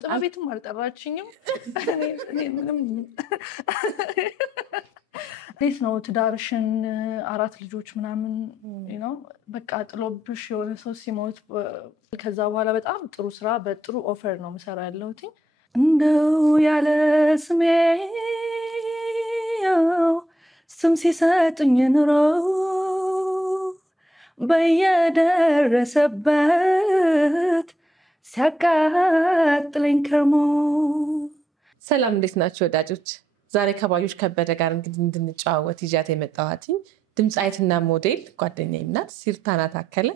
ቤትም አልጠራችኝም እኔ ምንም እንዴት ነው ትዳርሽን 4 ልጆች ምናምን በቃ ጥሎብሽ የሆነ ሰው ሲሞት ከዛ በኋላ በጣም ጥሩ ስራ በጥሩ ኦፈር ነው መሰራ ያለሁት እንደው ያለ ስሜ ስም ሲሰጡኝ ኑሮ በየደረሰበት ሲያቃጥለኝ ከርሞ። ሰላም እንዴት ናችሁ ወዳጆች? ዛሬ ከባዩሽ ከበደ ጋር እንግዲህ እንድንጨዋወት ይዣት የመጣኋት ድምጻዊትና ሞዴል ጓደኛዬ ናት ሲርታና ታከለ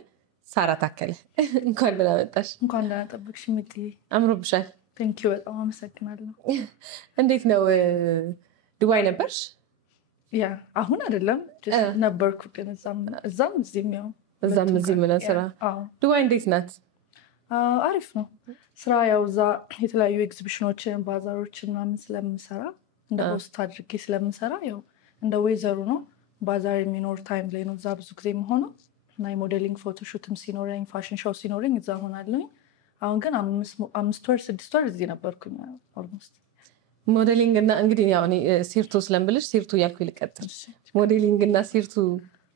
ሳራ ታከለ። እንኳን ደህና መጣሽ። እንኳን ደህና ጠበቅሽ ምጥዬ። አምሮብሻል። ቴንኪው በጣም አመሰግናለሁ። እንዴት ነው ዱባይ ነበርሽ? ያ አሁን አይደለም ነበርኩ ግን እዛም እዚህም ያው እዛም እዚህም ነው ስራ። ዱባይ እንዴት ናት? አሪፍ ነው ስራ ያው እዛ የተለያዩ ኤግዚቢሽኖችን ባዛሮችን ምናምን ስለምሰራ እንደ ሆስት አድርጌ ስለምሰራ ያው እንደ ዌዘሩ ነው ባዛር የሚኖር ታይም ላይ ነው እዛ ብዙ ጊዜ የምሆነው እና የሞዴሊንግ ፎቶሹትም ሲኖረኝ ፋሽን ሾው ሲኖረኝ እዛ ሆናለሁኝ። አሁን ግን 5 ወር 6 ወር እዚህ ነበርኩኝ ኦልሞስት። ሞዴሊንግ እና እንግዲህ ያው እኔ ሲርቱ ስለምልሽ ሲርቱ ያልኩ ልቀጥል። ሞዴሊንግ እና ሲርቱ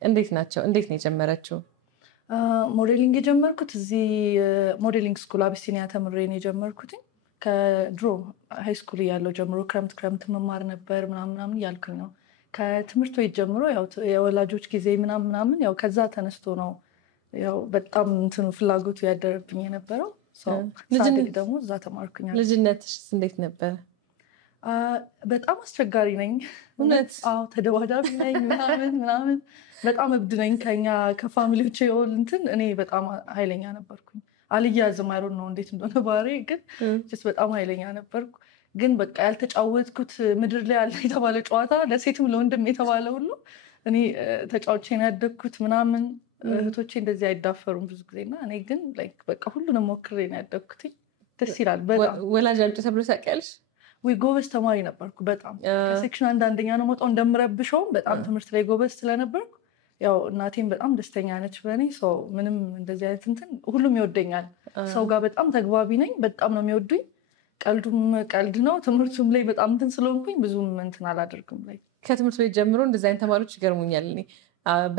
እንዴት ናቸው? እንዴት ነው የጀመረችው? ሞዴሊንግ የጀመርኩት እዚህ ሞዴሊንግ ስኩል አቢሲኒያ ተምሬ ነው የጀመርኩት። ከድሮ ሃይ ስኩል ያለው ጀምሮ ክረምት መማር ነበር ምናምን ያልኩኝ ነው። ከትምህርት ቤት ጀምሮ ያው የወላጆች ጊዜ ምናምን ያው ከዛ ተነስቶ ነው ያው በጣም እንትኑ ፍላጎቱ ያደረብኝ የነበረው። ልጅነት ደግሞ እዛ ተማርኩኝ። ልጅነትሽ እንዴት ነበር? በጣም አስቸጋሪ ነኝ እውነት። ተደዋዳቢ ነኝ ምናምን በጣም እብድ ነኝ። ከፋሚሊዎቼ እኔ በጣም ኃይለኛ ነበርኩኝ። አልያዝም አይሮን ነው እንዴት እንደሆነ ባሬ ግን በጣም ኃይለኛ ነበርኩ። ግን በቃ ያልተጫወትኩት ምድር ላይ ያለ የተባለ ጨዋታ ለሴትም ለወንድም የተባለ ሁሉ እኔ ተጫውቼ ነው ያደግኩት ምናምን። እህቶቼ እንደዚህ አይዳፈሩም ብዙ ጊዜና እኔ ግን በቃ ሁሉንም ሞክሬ ነው ያደግኩት። ደስ ይላል በጣም። ወላጅ አምጪ ተብሎ ታውቂያለሽ? ጎበዝ ተማሪ ነበርኩ በጣም። ከሴክሽን አንደኛ ነው መጣው እንደምረብሸውም በጣም ትምህርት ላይ ጎበዝ ስለነበርኩ ያው እናቴም በጣም ደስተኛ ነች በእኔ። ምንም እንደዚህ አይነት እንትን ሁሉም ይወደኛል። ሰው ጋር በጣም ተግባቢ ነኝ። በጣም ነው የሚወዱኝ። ቀልዱም ቀልድ ነው። ትምህርቱም ላይ በጣም እንትን ስለሆንኩኝ ብዙም እንትን አላደርግም ላይ። ከትምህርት ቤት ጀምሮ እንደዚህ አይነት ተማሪዎች ይገርሙኛል። እኔ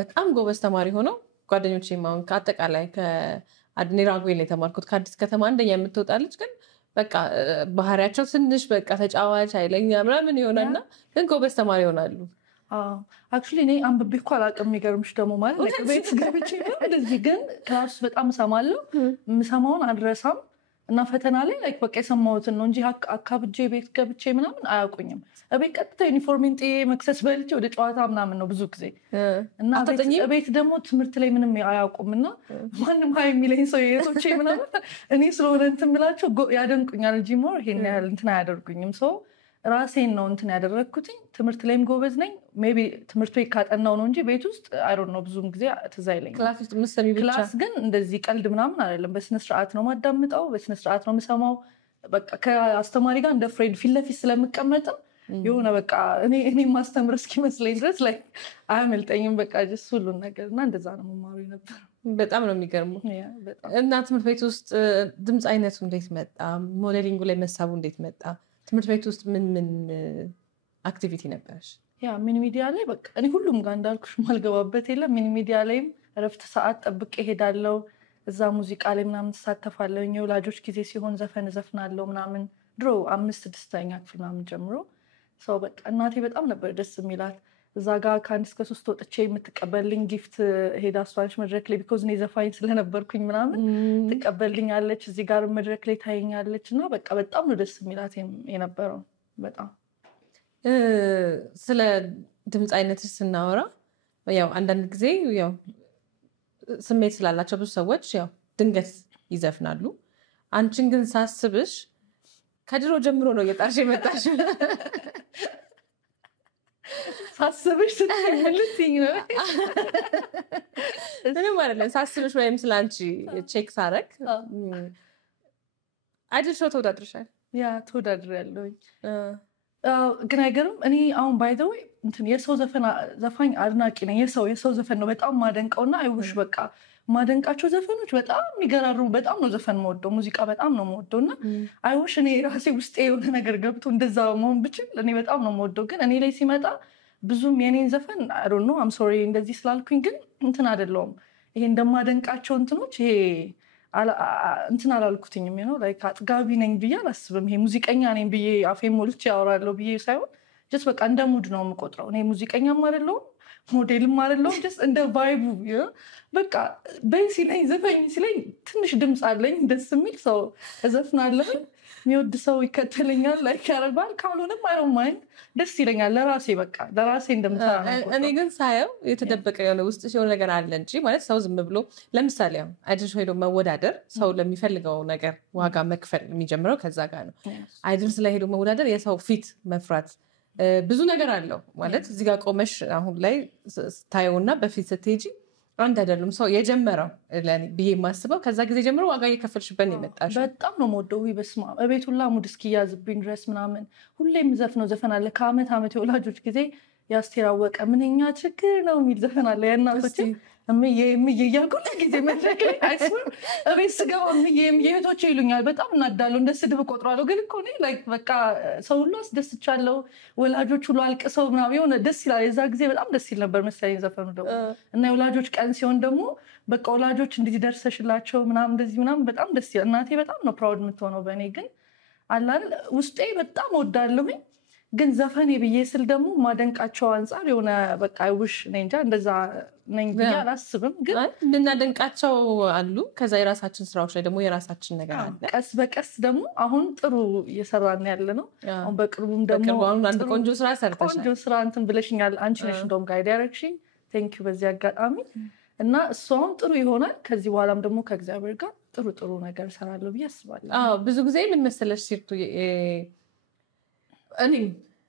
በጣም ጎበዝ ተማሪ ሆነው ጓደኞቼ ማሁን ከአጠቃላይ ከአድኔ ራጉኤል የተማርኩት ከአዲስ ከተማ አንደኛ የምትወጣለች ግን በቃ ባህሪያቸው ትንሽ በቃ ተጫዋች ኃይለኛ ምናምን ይሆናልና ግን ጎበዝ ተማሪ ይሆናሉ። አክቹሊ እኔ አንብቤ እኮ አላውቅም። የሚገርምሽ ደግሞ ማለት ቤት ገብቼ እንደዚህ ግን ክላስ በጣም እሰማለሁ። የምሰማውን አልረሳም እና ፈተና ላይ በቃ የሰማሁትን ነው እንጂ አካብጄ ቤት ገብቼ ምናምን አያውቁኝም። እቤት ቀጥታ ዩኒፎርሜን ጥዬ መክሰስ በልቼ ወደ ጨዋታ ምናምን ነው ብዙ ጊዜ እና ቤት ደግሞ ትምህርት ላይ ምንም አያውቁም እና ማንም ሀይ የሚለኝ ሰው የቶቼ ምናምን እኔ ስለሆነ እንትን ምላቸው ያደንቁኛል እንጂ ሞር ይሄን ያህል እንትን አያደርጉኝም። ራሴን ነው እንትን ያደረግኩት። ትምህርት ላይም ጎበዝ ነኝ። ሜቢ ትምህርት ቤት ካጠናው ነው እንጂ ቤት ውስጥ አይሮን ነው ብዙም ጊዜ ትዝ አይለኝም። ክላስ ውስጥ ምሰሚ ብቻ። ክላስ ግን እንደዚህ ቀልድ ምናምን አይደለም። በስነ ስርዓት ነው ማዳምጠው፣ በስነ ስርዓት ነው የምሰማው። በቃ ከአስተማሪ ጋር እንደ ፍሬንድ ፊት ለፊት ስለምቀመጥ የሆነ በቃ እኔ ማስተምር እስኪመስለኝ ድረስ አያመልጠኝም። በቃ ጀስ ሁሉን ነገር እና እንደዛ ነው መማሩ ነበር። በጣም ነው የሚገርመው። እና ትምህርት ቤት ውስጥ ድምጽ አይነቱ እንዴት መጣ? ሞዴሊንጉ ላይ መሳቡ እንዴት መጣ? ትምህርት ቤት ውስጥ ምን አክቲቪቲ ነበርሽ? ሚኒ ሚዲያ ላይ በቃ እኔ ሁሉም ጋር እንዳልኩሽ ማልገባበት የለም። ሚኒ ሚዲያ ላይም እረፍት ሰዓት ጠብቄ እሄዳለሁ። እዛ ሙዚቃ ላይ ምናምን ተሳተፋለሁ። የወላጆች ጊዜ ሲሆን ዘፈን እዘፍናለሁ ምናምን። ድሮ 5-6ኛ ክፍል ምናምን ጀምሮ በቃ እናቴ በጣም ነበር ደስ የሚላት። እዛ ጋር ከ1 እስከ 3 ወጥቼ የምትቀበልኝ ጊፍት ሄዳ እሷንሽ መድረክ ላይ ቢኮዝ እኔ ዘፋኝ ስለነበርኩኝ ምናምን ትቀበልኛለች። እዚህ ጋር መድረክ ላይ ታየኛለች እና በቃ በጣም ነው ደስ የሚላት የነበረው በጣም። ስለ ድምፅ አይነትሽ ስናወራ ያው አንዳንድ ጊዜ ያው ስሜት ስላላቸው ብዙ ሰዎች ያው ድንገት ይዘፍናሉ። አንቺን ግን ሳስብሽ ከድሮ ጀምሮ ነው እየጣርሽ የመጣሽ። ሳስብሽ ስትምልትኝ ነው ምንም አይደለም። ሳስብሽ ወይም ስላንቺ ቼክ ሳረግ አይደል ሾው ተወዳድረሻል? ተወዳድሬያለሁኝ። ግን አይገርም እኔ አሁን ባይ ዘ ዌይ እንትን የሰው ዘፋኝ አድናቂ ነኝ። የሰው ዘፈን ነው በጣም ማደንቀውና አይውሽ በቃ ማደንቃቸው ዘፈኖች በጣም የሚገራርሙ በጣም ነው ዘፈን የምወደው ሙዚቃ በጣም ነው የምወደው እና አይወሽ እኔ ራሴ ውስጤ የሆነ ነገር ገብቶ እንደዛ መሆን ብችል እኔ በጣም ነው የምወደው ግን እኔ ላይ ሲመጣ ብዙም የኔን ዘፈን አይ ዶንት ኖ አም ሶሪ እንደዚህ ስላልኩኝ ግን እንትን አይደለውም ይሄ እንደማደንቃቸው እንትኖች ይሄ እንትን አላልኩትኝም ነው ላይክ አጥጋቢ ነኝ ብዬ አላስብም ይሄ ሙዚቀኛ ነኝ ብዬ አፌን ሞልቼ ያወራለሁ ብዬ ሳይሆን ጀስት በቃ እንደ ሙድ ነው የምቆጥረው እኔ ሙዚቀኛም አይደለሁም ሞዴልም አይደለሁም ጀስት እንደ ቫይቡ በቃ በይ ሲለኝ ዘፈኝ ሲለኝ ትንሽ ድምፅ አለኝ ደስ የሚል ሰው እዘፍናለሁ የሚወድ ሰው ይከተለኛል ላይክ ያደርጋል ካልሆነም አይ ዶንት ማይንድ ደስ ይለኛል ለራሴ በቃ ለራሴ እንደምሰራ ነው እኔ ግን ሳየው የተደበቀ የሆነ ውስጥ ሲሆን ነገር አለ እንጂ ማለት ሰው ዝም ብሎ ለምሳሌ አይድል ሄዶ መወዳደር ሰው ለሚፈልገው ነገር ዋጋ መክፈል የሚጀምረው ከዛ ጋር ነው አይድል ላይ ሄዶ መወዳደር የሰው ፊት መፍራት ብዙ ነገር አለው ማለት እዚህ ጋር ቆመሽ አሁን ላይ ታየውና በፊት ስትሄጂ አንድ አይደለም ሰው የጀመረው ለኔ ብዬ ማስበው ከዛ ጊዜ ጀምሮ ዋጋ እየከፈልሽበት ነው የመጣሽው በጣም ነው የምወደው በስማ እቤት ሁላ ሙድ እስኪያዝብኝ ድረስ ምናምን ሁሌም ዘፈነው ዘፈን አለ ከአመት አመት የወላጆች ጊዜ ያስተራወቀ ምንኛ ችግር ነው የሚል ዘፈን አለ ያናቶች እምዬ እያልኩ ጊዜ መድረክ ላይ አይስም እቤት ስገባ እምዬ እህቶቼ ይሉኛል በጣም እናዳለሁ እንደ ስድብ ቆጥራለሁ ግን እኮ እኔ ላይክ በቃ ሰው ሁሉ አስደስቻለሁ ወላጆች ሁሉ አልቅሰው ምናምን የሆነ ደስ ይላል የዛ ጊዜ በጣም ደስ ይል ነበር መሰለኝ ዘፈኑ ደግሞ እና የወላጆች ቀን ሲሆን ደግሞ በቃ ወላጆች እንደዚህ ደርሰሽላቸው ምናምን እንደዚህ ምናምን በጣም ደስ ይላል እናቴ በጣም ነው ፕራውድ የምትሆነው በእኔ ግን አላል ውስጤ በጣም ወዳለሁኝ ግን ዘፈኔ ብዬ ስል ደግሞ ማደንቃቸው አንፃር የሆነ በቃ ውሽ ነኝ እንጃ እንደዛ ነኝ ብዬ አላስብም ግን እንድናደንቃቸው አሉ ከዛ የራሳችን ስራዎች ላይ ደግሞ የራሳችን ነገር አለ ቀስ በቀስ ደግሞ አሁን ጥሩ እየሰራን ያለ ነው አሁን በቅርቡም ደግሞ አንድ ቆንጆ ስራ ሰርተሻል ቆንጆ ስራ እንትን ብለሽኛል አንቺ ነሽ እንደውም ጋይድ ያደረግሽኝ ቴንክ ዩ በዚህ አጋጣሚ እና እሱ አሁን ጥሩ ይሆናል ከዚህ በኋላም ደግሞ ከእግዚአብሔር ጋር ጥሩ ነገር እሰራለሁ ብዬ አስባለሁ ብዙ ጊዜ ምን መሰለሽ ሲርቱ እኔ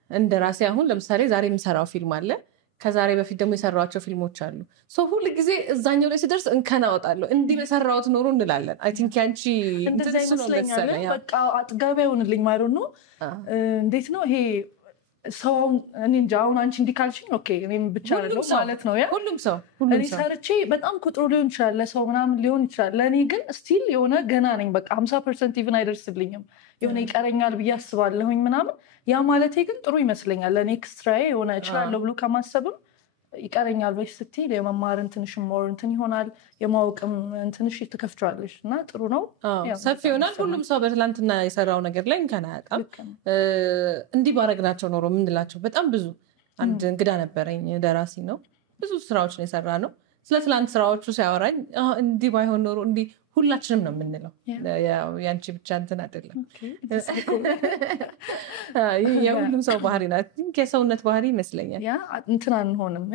እንደ ራሴ አሁን ለምሳሌ ዛሬ የምሰራው ፊልም አለ ከዛሬ በፊት ደግሞ የሰራቸው ፊልሞች አሉ ሶ ሁሉ ጊዜ እዛኛው ላይ ሲደርስ እንከን አወጣለሁ እንዲህ በሰራሁት ኖሮ እንላለን አይ ቲንክ ያንቺ እንደዛ ይመስለኛል በቃ አጥጋቢ አይሆንልኝ ማለት ነው እንዴት ነው ይሄ ሰው እኔ እንጃ አሁን አንቺ እንዲህ ካልሽኝ ኦኬ እኔም ብቻ አይደለም ማለት ነው ያ ሁሉም ሰው እኔ ሰርቼ በጣም ቁጥሩ ሊሆን ይችላል ለሰው ምናምን ሊሆን ይችላል ለእኔ ግን ስቲል የሆነ ገና ነኝ በቃ 50% ኢቭን አይደርስልኝም የሆነ ይቀረኛል ብዬ አስባለሁኝ ምናምን ያ ማለቴ ግን ጥሩ ይመስለኛል ለእኔ ኤክስትራዬ የሆነ እችላለሁ ብሎ ከማሰብም ይቀረኛል ወይ ስትል የመማርን ትንሽ ሞር እንትን ይሆናል የማወቅም ትንሽ ትከፍቻለሽ እና ጥሩ ነው ሰፊ ይሆናል ሁሉም ሰው በትላንትና የሰራው ነገር ላይ እንከን አያጣም እንዲህ ባረግናቸው ኖሮ ምንላቸው በጣም ብዙ አንድ እንግዳ ነበረኝ ደራሲ ነው ብዙ ስራዎችን የሰራ ነው ስለ ትላንት ስራዎቹ ሲያወራኝ እንዲህ ባይሆን ኖሮ እንዲህ ሁላችንም ነው የምንለው ያንቺ ብቻ እንትን አይደለም የሁሉም ሰው ባህሪ ናት የሰውነት ባህሪ ይመስለኛል ያ እንትን አንሆንም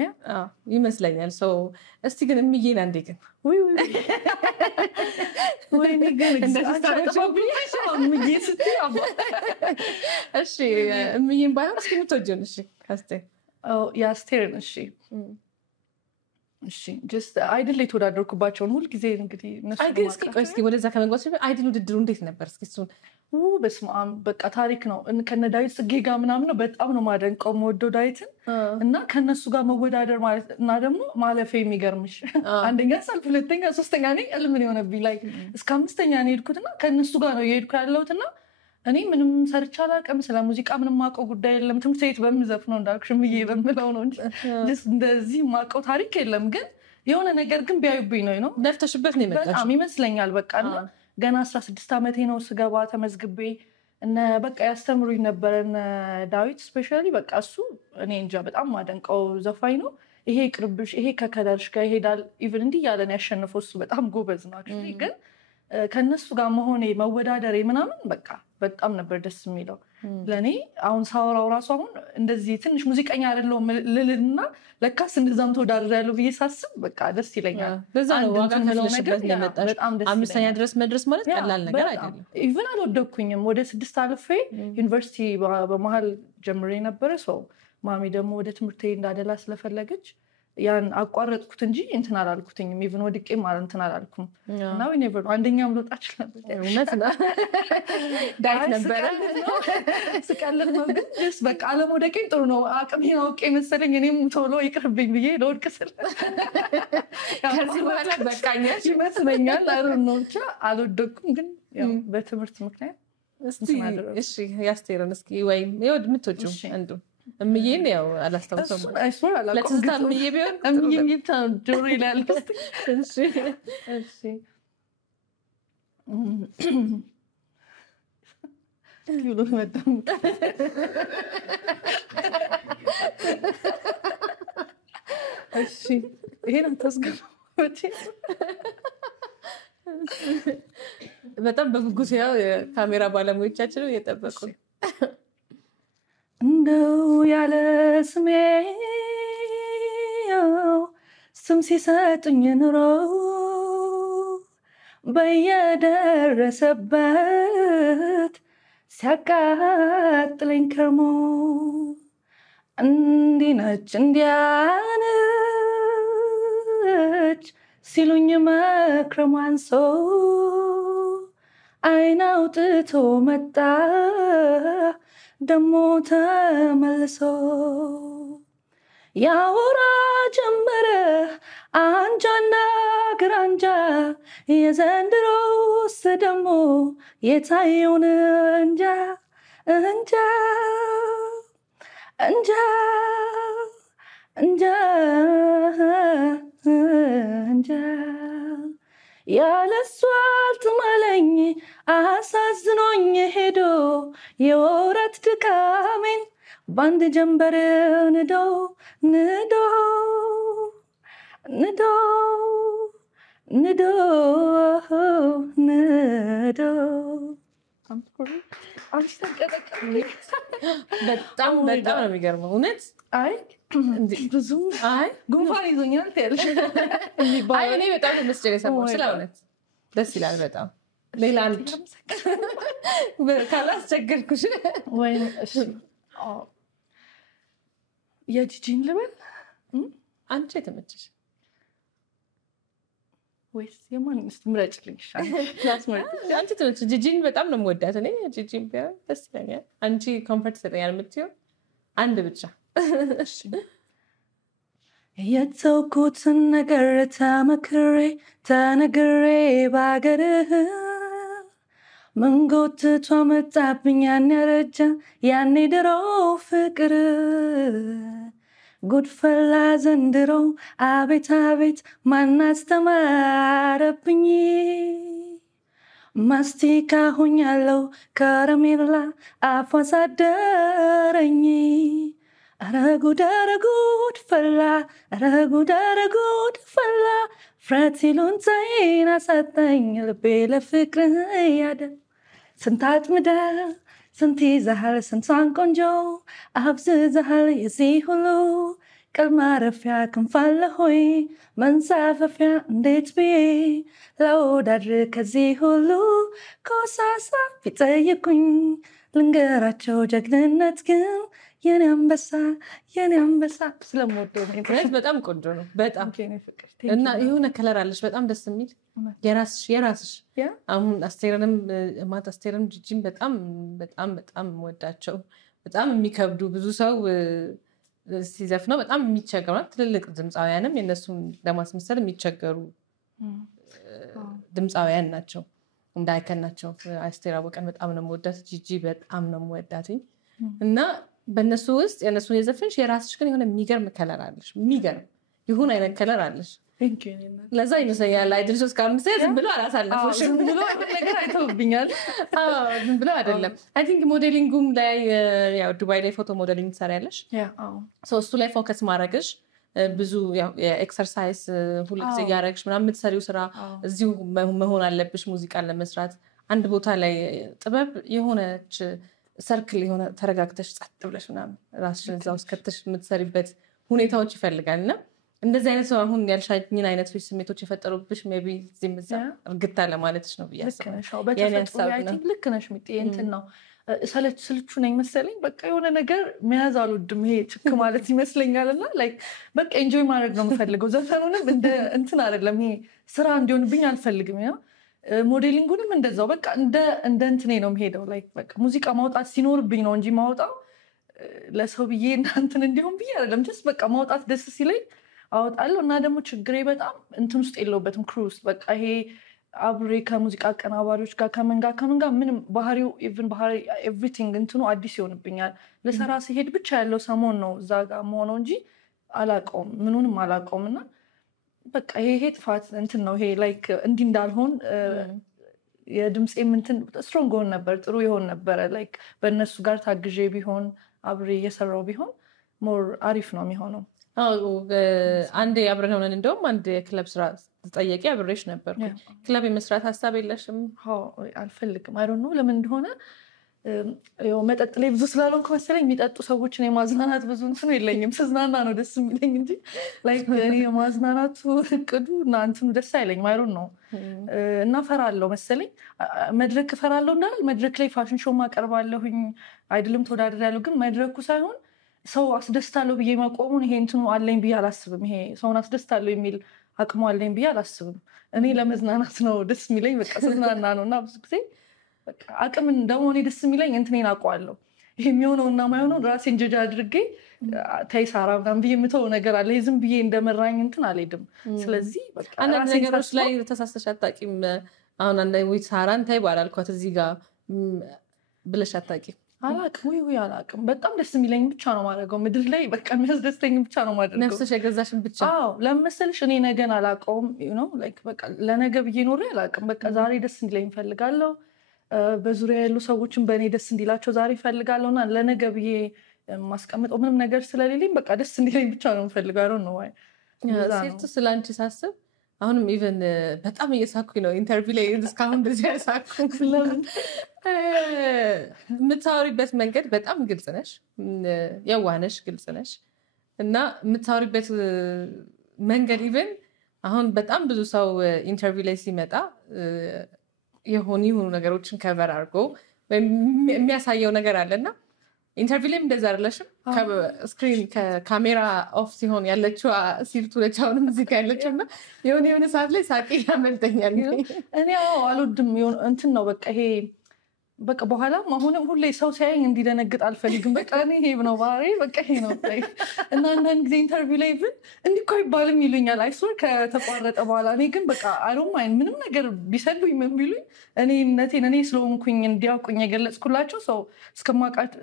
ይመስለኛል ሰው እስቲ ግን እምዬን አንዴ ግን ወይ ግን እሺ እምዬን ባይሆን እስኪ ምትወጂውን እሺ ካስቴር ያስቴርን እሺ ጀስት አይድል የተወዳደርኩባቸውን ሁሉ ጊዜ እንግዲህ እስኪ ወደዛ ከመግባት አይድል ውድድሩ እንዴት ነበር እስኪ እሱን በስማም በቃ ታሪክ ነው ከነ ዳዊት ጽጌ ጋር ምናምን ነው በጣም ነው ማደንቀው መወደው ዳዊትን እና ከነሱ ጋር መወዳደር ማለት እና ደግሞ ማለፌ የሚገርምሽ አንደኛ ሰልፍ ሁለተኛ ሶስተኛ ነኝ እልምን የሆነብኝ ላይ እስከ አምስተኛ ነው የሄድኩትና ከነሱ ጋር ነው የሄድኩ ያለሁትና እኔ ምንም ሰርቻ አላውቅም ስለ ሙዚቃ ምንም ማውቀው ጉዳይ የለም ትምህርት ቤት በምዘፍነው እንዳልኩሽ ምዬ በምለው ነው እንጂ እንደዚህ ማውቀው ታሪክ የለም ግን የሆነ ነገር ግን ቢያዩብኝ ነው ደፍተሽበት ነው የመጣሽ በጣም ይመስለኛል በቃ ገና 16 ዓመቴ ነው ስገባ ተመዝግቤ እነ በቃ ያስተምሩኝ ነበር ዳዊት ስፔሻሊ በቃ እሱ እኔ እንጃ በጣም ማደንቀው ዘፋኝ ነው ይሄ ቅርብሽ ይሄ ከከለርሽ ጋር ይሄዳል ኢቭን እንዲህ ያለን ያሸነፈው እሱ በጣም ጎበዝ ነው አክቹሊ ግን ከነሱ ጋር መሆኔ መወዳደሬ ምናምን በቃ በጣም ነበር ደስ የሚለው ለኔ አሁን ሳወራው ራሱ አሁን እንደዚህ ትንሽ ሙዚቀኛ አይደለሁም ልልና ለካስ እንደዛም ተወዳድሬያለሁ ብዬ ሳስብ በቃ ደስ ይለኛል በዛ ነው ዋጋ ከፍለሽበት ለመጣሽ አምስተኛ ድረስ መድረስ ማለት ቀላል ነገር አይደለም ኢቭን አልወደኩኝም ወደ 6 አልፌ ዩኒቨርሲቲ በመሃል ጀምሬ ነበረ ሰው ማሚ ደግሞ ወደ ትምህርቴ እንዳደላ ስለፈለገች ያን አቋረጥኩት እንጂ እንትን አላልኩትኝም ኢቭን ወድቄ ማለት እንትን አላልኩም እና ወይ ኔቨር አንደኛም ልወጣ ይችላል እውነት ነው ዳይት ነበረ ስቀልድ ነው ግን በቃ አለመውደቄም ጥሩ ነው አቅሜን አውቄ መሰለኝ እኔም ቶሎ ይቅርብኝ ብዬ ለወድቅ ስል ከዚህ በኋላ በቃኛች ይመስለኛል አይደል ነው ብቻ አልወደኩም ግን ያው በትምህርት ምክንያት እሺ ያስቴርን እስኪ ወይም ይወድ ምትወጂው አንዱ እምዬን ያው አላስታውሰውም ለትዝታ እምዬ ቢሆን እምዬ ብቻ ጆሮ ይላል እሺ ይሉ መጣም እሺ ይሄን አታስገባች በጣም በጉጉት ያው የካሜራ ባለሙያዎቻችን እየጠበቁ እንደው ያለ ስሜ ስም ሲሰጡኝ ኑሮ በየደረሰበት ሲያቃጥለኝ ከርሞ እንዲህ ነች እንዲያ ነች ሲሉኝ መክረሟን ሰው አይን አውጥቶ መጣ ደሞ ተመልሶ ያወራ ጀመረ አንጃና ግራንጃ የዘንድሮስ ደሞ የታየውን እንጃ እንጃ እንጃ እንጃ እንጃ ያለሷ አልትማለኝ አሳዝኖኝ ሄዶ የወራት ድካሜን ባንድ ጀንበር ንዶ ንዶ ንዶ ንዶ ንዶ በጣም በጣም ነው የሚገርመው እውነት አይ ብዙም አይ ጉንፋን ይዞኛል ታያለሽ አይ እኔ በጣም መስጨት የሰማው ስለ እውነት ደስ ይላል በጣም ሌላ አንድ ካላስቸገርኩሽ ወይ እሺ የጂጂን ልበል አንቺ የተመቸሽ ወይስ የማን ምረጭልኝ አንቺ ተመቸሽ ጂጂን በጣም ነው የምወዳት እኔ ጂጂን ቢሆን ደስ ይለኛል አንቺ ኮምፎርት ሰጠኛል የምትይው አንድ ብቻ እሺ የተውኩትን ነገር ተነግሬ ባገርህ ምን ጎትቶ መጣብኝ ያን ያረጀ ያኔ ድሮ ፍቅር ጉድፈላ ዘንድሮ አቤት አቤት ማን አስተማረብኝ ማስቲካ ሆኛለሁ ከረሜላ አፏ ሳደረኝ አረጉድ ፈላ አረጉድ ፈላ ፍረቲሉን ዛይና ሰጠኝ ልቤ ለፍቅር ያደ ስንታት ምዳ ስንት ይዘሃል ስንቷን ቆንጆ አብዝዘሃል የዚህ ሁሉ ቀልብ ማረፊያ ክንፋለ ሆይ መንሳፈፊያ እንዴት ብዬ ለወዳድር ከዚህ ሁሉ ኮሳሳ ቢጠይቁኝ ልንገራቸው ጀግንነት ግን የኔ አንበሳ ስለምወደው በጣም ቆንጆ ነው በጣም እና የሆነ ከለር አለሽ በጣም ደስ የሚል የራስሽ አሁን አስቴርንም ጂጂን በጣም በጣም በጣም ወዳቸው በጣም የሚከብዱ ብዙ ሰው ሲዘፍነው በጣም የሚቸገሩ ትልልቅ ድምፃውያንም የነሱን ለማስመሰል የሚቸገሩ ድምፃውያን ናቸው እንዳይከን ናቸው አስቴር አወቀን በጣም ነው የምወዳት ጂጂ በጣም ነው የምወዳት እና በእነሱ ውስጥ የእነሱን የዘፈንሽ የራስሽ ግን የሆነ የሚገርም ከለር አለሽ የሚገርም ይሁን አይነት ከለር አለሽ ለዛ ይመስለኛል አይደልሽ እስካሁን ዝም ብሎ አላሳለፈሽም ብሎ ነገር አይተውብኛል ዝም ብሎ አይደለም አይ ቲንክ ሞዴሊንጉም ላይ ያው ዱባይ ላይ ፎቶ ሞዴሊንግ ትሰሪያለሽ እሱ ላይ ፎከስ ማድረግሽ ብዙ ኤክሰርሳይዝ ሁልጊዜ እያደረግሽ ምናምን የምትሰሪው ስራ እዚሁ መሆን አለብሽ ሙዚቃን ለመስራት አንድ ቦታ ላይ ጥበብ የሆነች ሰርክል የሆነ ተረጋግተሽ ጸጥ ብለሽ ምናምን ራስሽን እዛ ውስጥ ከተሽ የምትሰሪበት ሁኔታዎች ይፈልጋልና እንደዚህ አይነት ሰው አሁን ያልሻኝን አይነት ስሜቶች የፈጠሩብሽ ሜቢ እዚህም እዛ እርግታ ለማለትሽ ነው ብያስባለሁ። ልክ ነሽ ሚጤ እንትን ነው ስልቹ ነኝ መሰለኝ በቃ የሆነ ነገር መያዝ አልወድም ይሄ ችክ ማለት ይመስለኛል እና ላይክ በቃ ኤንጆይ ማድረግ ነው የምፈልገው ዘፈኑንም እንደ እንትን አይደለም ይሄ ስራ እንዲሆንብኝ አልፈልግም ያ ሞዴሊንጉንም እንደዛው በቃ እንደ እንትኔ ነው የምሄደው ላይክ በቃ ሙዚቃ ማውጣት ሲኖርብኝ ነው እንጂ ማውጣው ለሰው ብዬ እናንተን እንዲሆን ብዬ አይደለም ጀስት በቃ ማውጣት ደስ ሲለኝ አወጣለሁ እና ደግሞ ችግሬ በጣም እንትን ውስጥ የለውበትም ክሩ ውስጥ በቃ ይሄ አብሬ ከሙዚቃ አቀናባሪዎች ጋር ከምን ጋር ምንም ባህሪው ኢቭን ባህሪ ኤቭሪቲንግ እንትኑ አዲስ ይሆንብኛል ለሰራ ሲሄድ ብቻ ያለው ሰሞን ነው እዛ ጋር መሆነው እንጂ አላውቀውም ምኑንም አላውቀውም እና በቃ ይሄ ጥፋት እንትን ነው ይሄ ላይክ እንዲህ እንዳልሆን የድምፄም እንትን ስትሮንግ ሆን ነበር ጥሩ ይሆን ነበረ ላይክ በእነሱ ጋር ታግዤ ቢሆን አብሬ እየሰራው ቢሆን ሞር አሪፍ ነው የሚሆነው። አንዴ አብረን ሆነን እንደውም አንድ የክለብ ስራ ተጠየቂ አብሬሽ ነበር ክለብ የመስራት ሀሳብ የለሽም? አልፈልግም አይ ዶንት ኖ ለምን እንደሆነ መጠጥ ላይ ብዙ ስላልሆንኩ መሰለኝ የሚጠጡ ሰዎችን የማዝናናት ብዙ እንትኑ የለኝም ስዝናና ነው ደስ የሚለኝ እንጂ ላይክ እኔ የማዝናናቱ እቅዱ እና እንትኑ ደስ አይለኝም አይ ዶንት ኖ እና ፈራለሁ መሰለኝ መድረክ ፈራለሁ እንዳል መድረክ ላይ ፋሽን ሾው ማቀርባለሁኝ አይደለም ተወዳድሬያለሁ ግን መድረኩ ሳይሆን ሰው አስደስታለሁ ብዬ ማቆሙን ይሄ እንትኑ አለኝ ብዬ አላስብም ይሄ ሰውን አስደስታለሁ የሚል አቅሙ አለኝ ብዬ አላስብም እኔ ለመዝናናት ነው ደስ የሚለኝ በቃ ስዝናና ነው እና ብዙ ጊዜ በቃ አቅም ደግሞ እኔ ደስ የሚለኝ እንትኔን አውቀዋለሁ ይሄ የሚሆነውና ማይሆነው ራሴን ጀጅ አድርጌ ተይ ሳራ ምናምን ብዬ የምተው ነገር አለ ዝም ብዬ እንደመራኝ እንትን አልሄድም ስለዚህ በቃ አንዳንድ ነገሮች ላይ ተሳስተሽ አታውቂም አሁን አንዳንድ ሳራን ተይ ባላልኳት እዚህ ጋር ብለሽ አታውቂም? አላቅም ወይ አላቅም በጣም ደስ የሚለኝ ብቻ ነው ማድረገው ምድር ላይ በቃ የሚያስደስተኝ ብቻ ነው ማድረገው ነፍስሽ የገዛሽን ብቻ ለምሳሌሽ እኔ ነገን አላውቀውም ላይክ በቃ ለነገ ብዬ ኖሬ አላቅም በቃ ዛሬ ደስ እንዲለኝ እፈልጋለሁ በዙሪያ ያሉ ሰዎችን በእኔ ደስ እንዲላቸው ዛሬ እፈልጋለሁና ለነገ ብዬ ማስቀምጠው ምንም ነገር ስለሌለኝ በቃ ደስ እንዲለኝ ብቻ ነው እፈልጋለሁ ነው ወይ ሴት ስላንቺ ሳስብ አሁንም ኢቨን በጣም እየሳኩኝ ነው ኢንተርቪው ላይ እስካሁን እንደዚህ ያሳኩኝ ለምን የምታወሪበት መንገድ በጣም ግልጽ ነሽ የዋነሽ ግልጽ ነሽ እና የምታወሪበት መንገድ ኢቨን አሁን በጣም ብዙ ሰው ኢንተርቪው ላይ ሲመጣ የሆኑ ነገሮችን ከቨር አድርጎ የሚያሳየው ነገር አለና ኢንተርቪው ላይም እንደዛ አይደለሽም ከስክሪን ከካሜራ ኦፍ ሲሆን ያለችው ሲልቱ ለቻውንም እዚህ ጋር ያለችውና የሆነ ሰዓት ላይ ሳቂ ያመልጠኛል እኔ አልወድም እንትን ነው በቃ ይሄ በቃ በኋላም አሁንም ሁሌ ሰው ሲያየኝ እንዲደነግጥ አልፈልግም በቃ እኔ ይሄ ነው ባህሪ በቃ ይሄ ነው እና አንዳንድ ጊዜ ኢንተርቪው ላይ ብን እንዲህ እኮ አይባልም ይሉኛል አይሶር ከተቋረጠ በኋላ እኔ ግን በቃ አይሮማይን ምንም ነገር ቢሰሉኝ ምን ቢሉኝ እኔነቴን እኔ ስለሆንኩኝ እንዲያውቁኝ የገለጽኩላቸው ሰው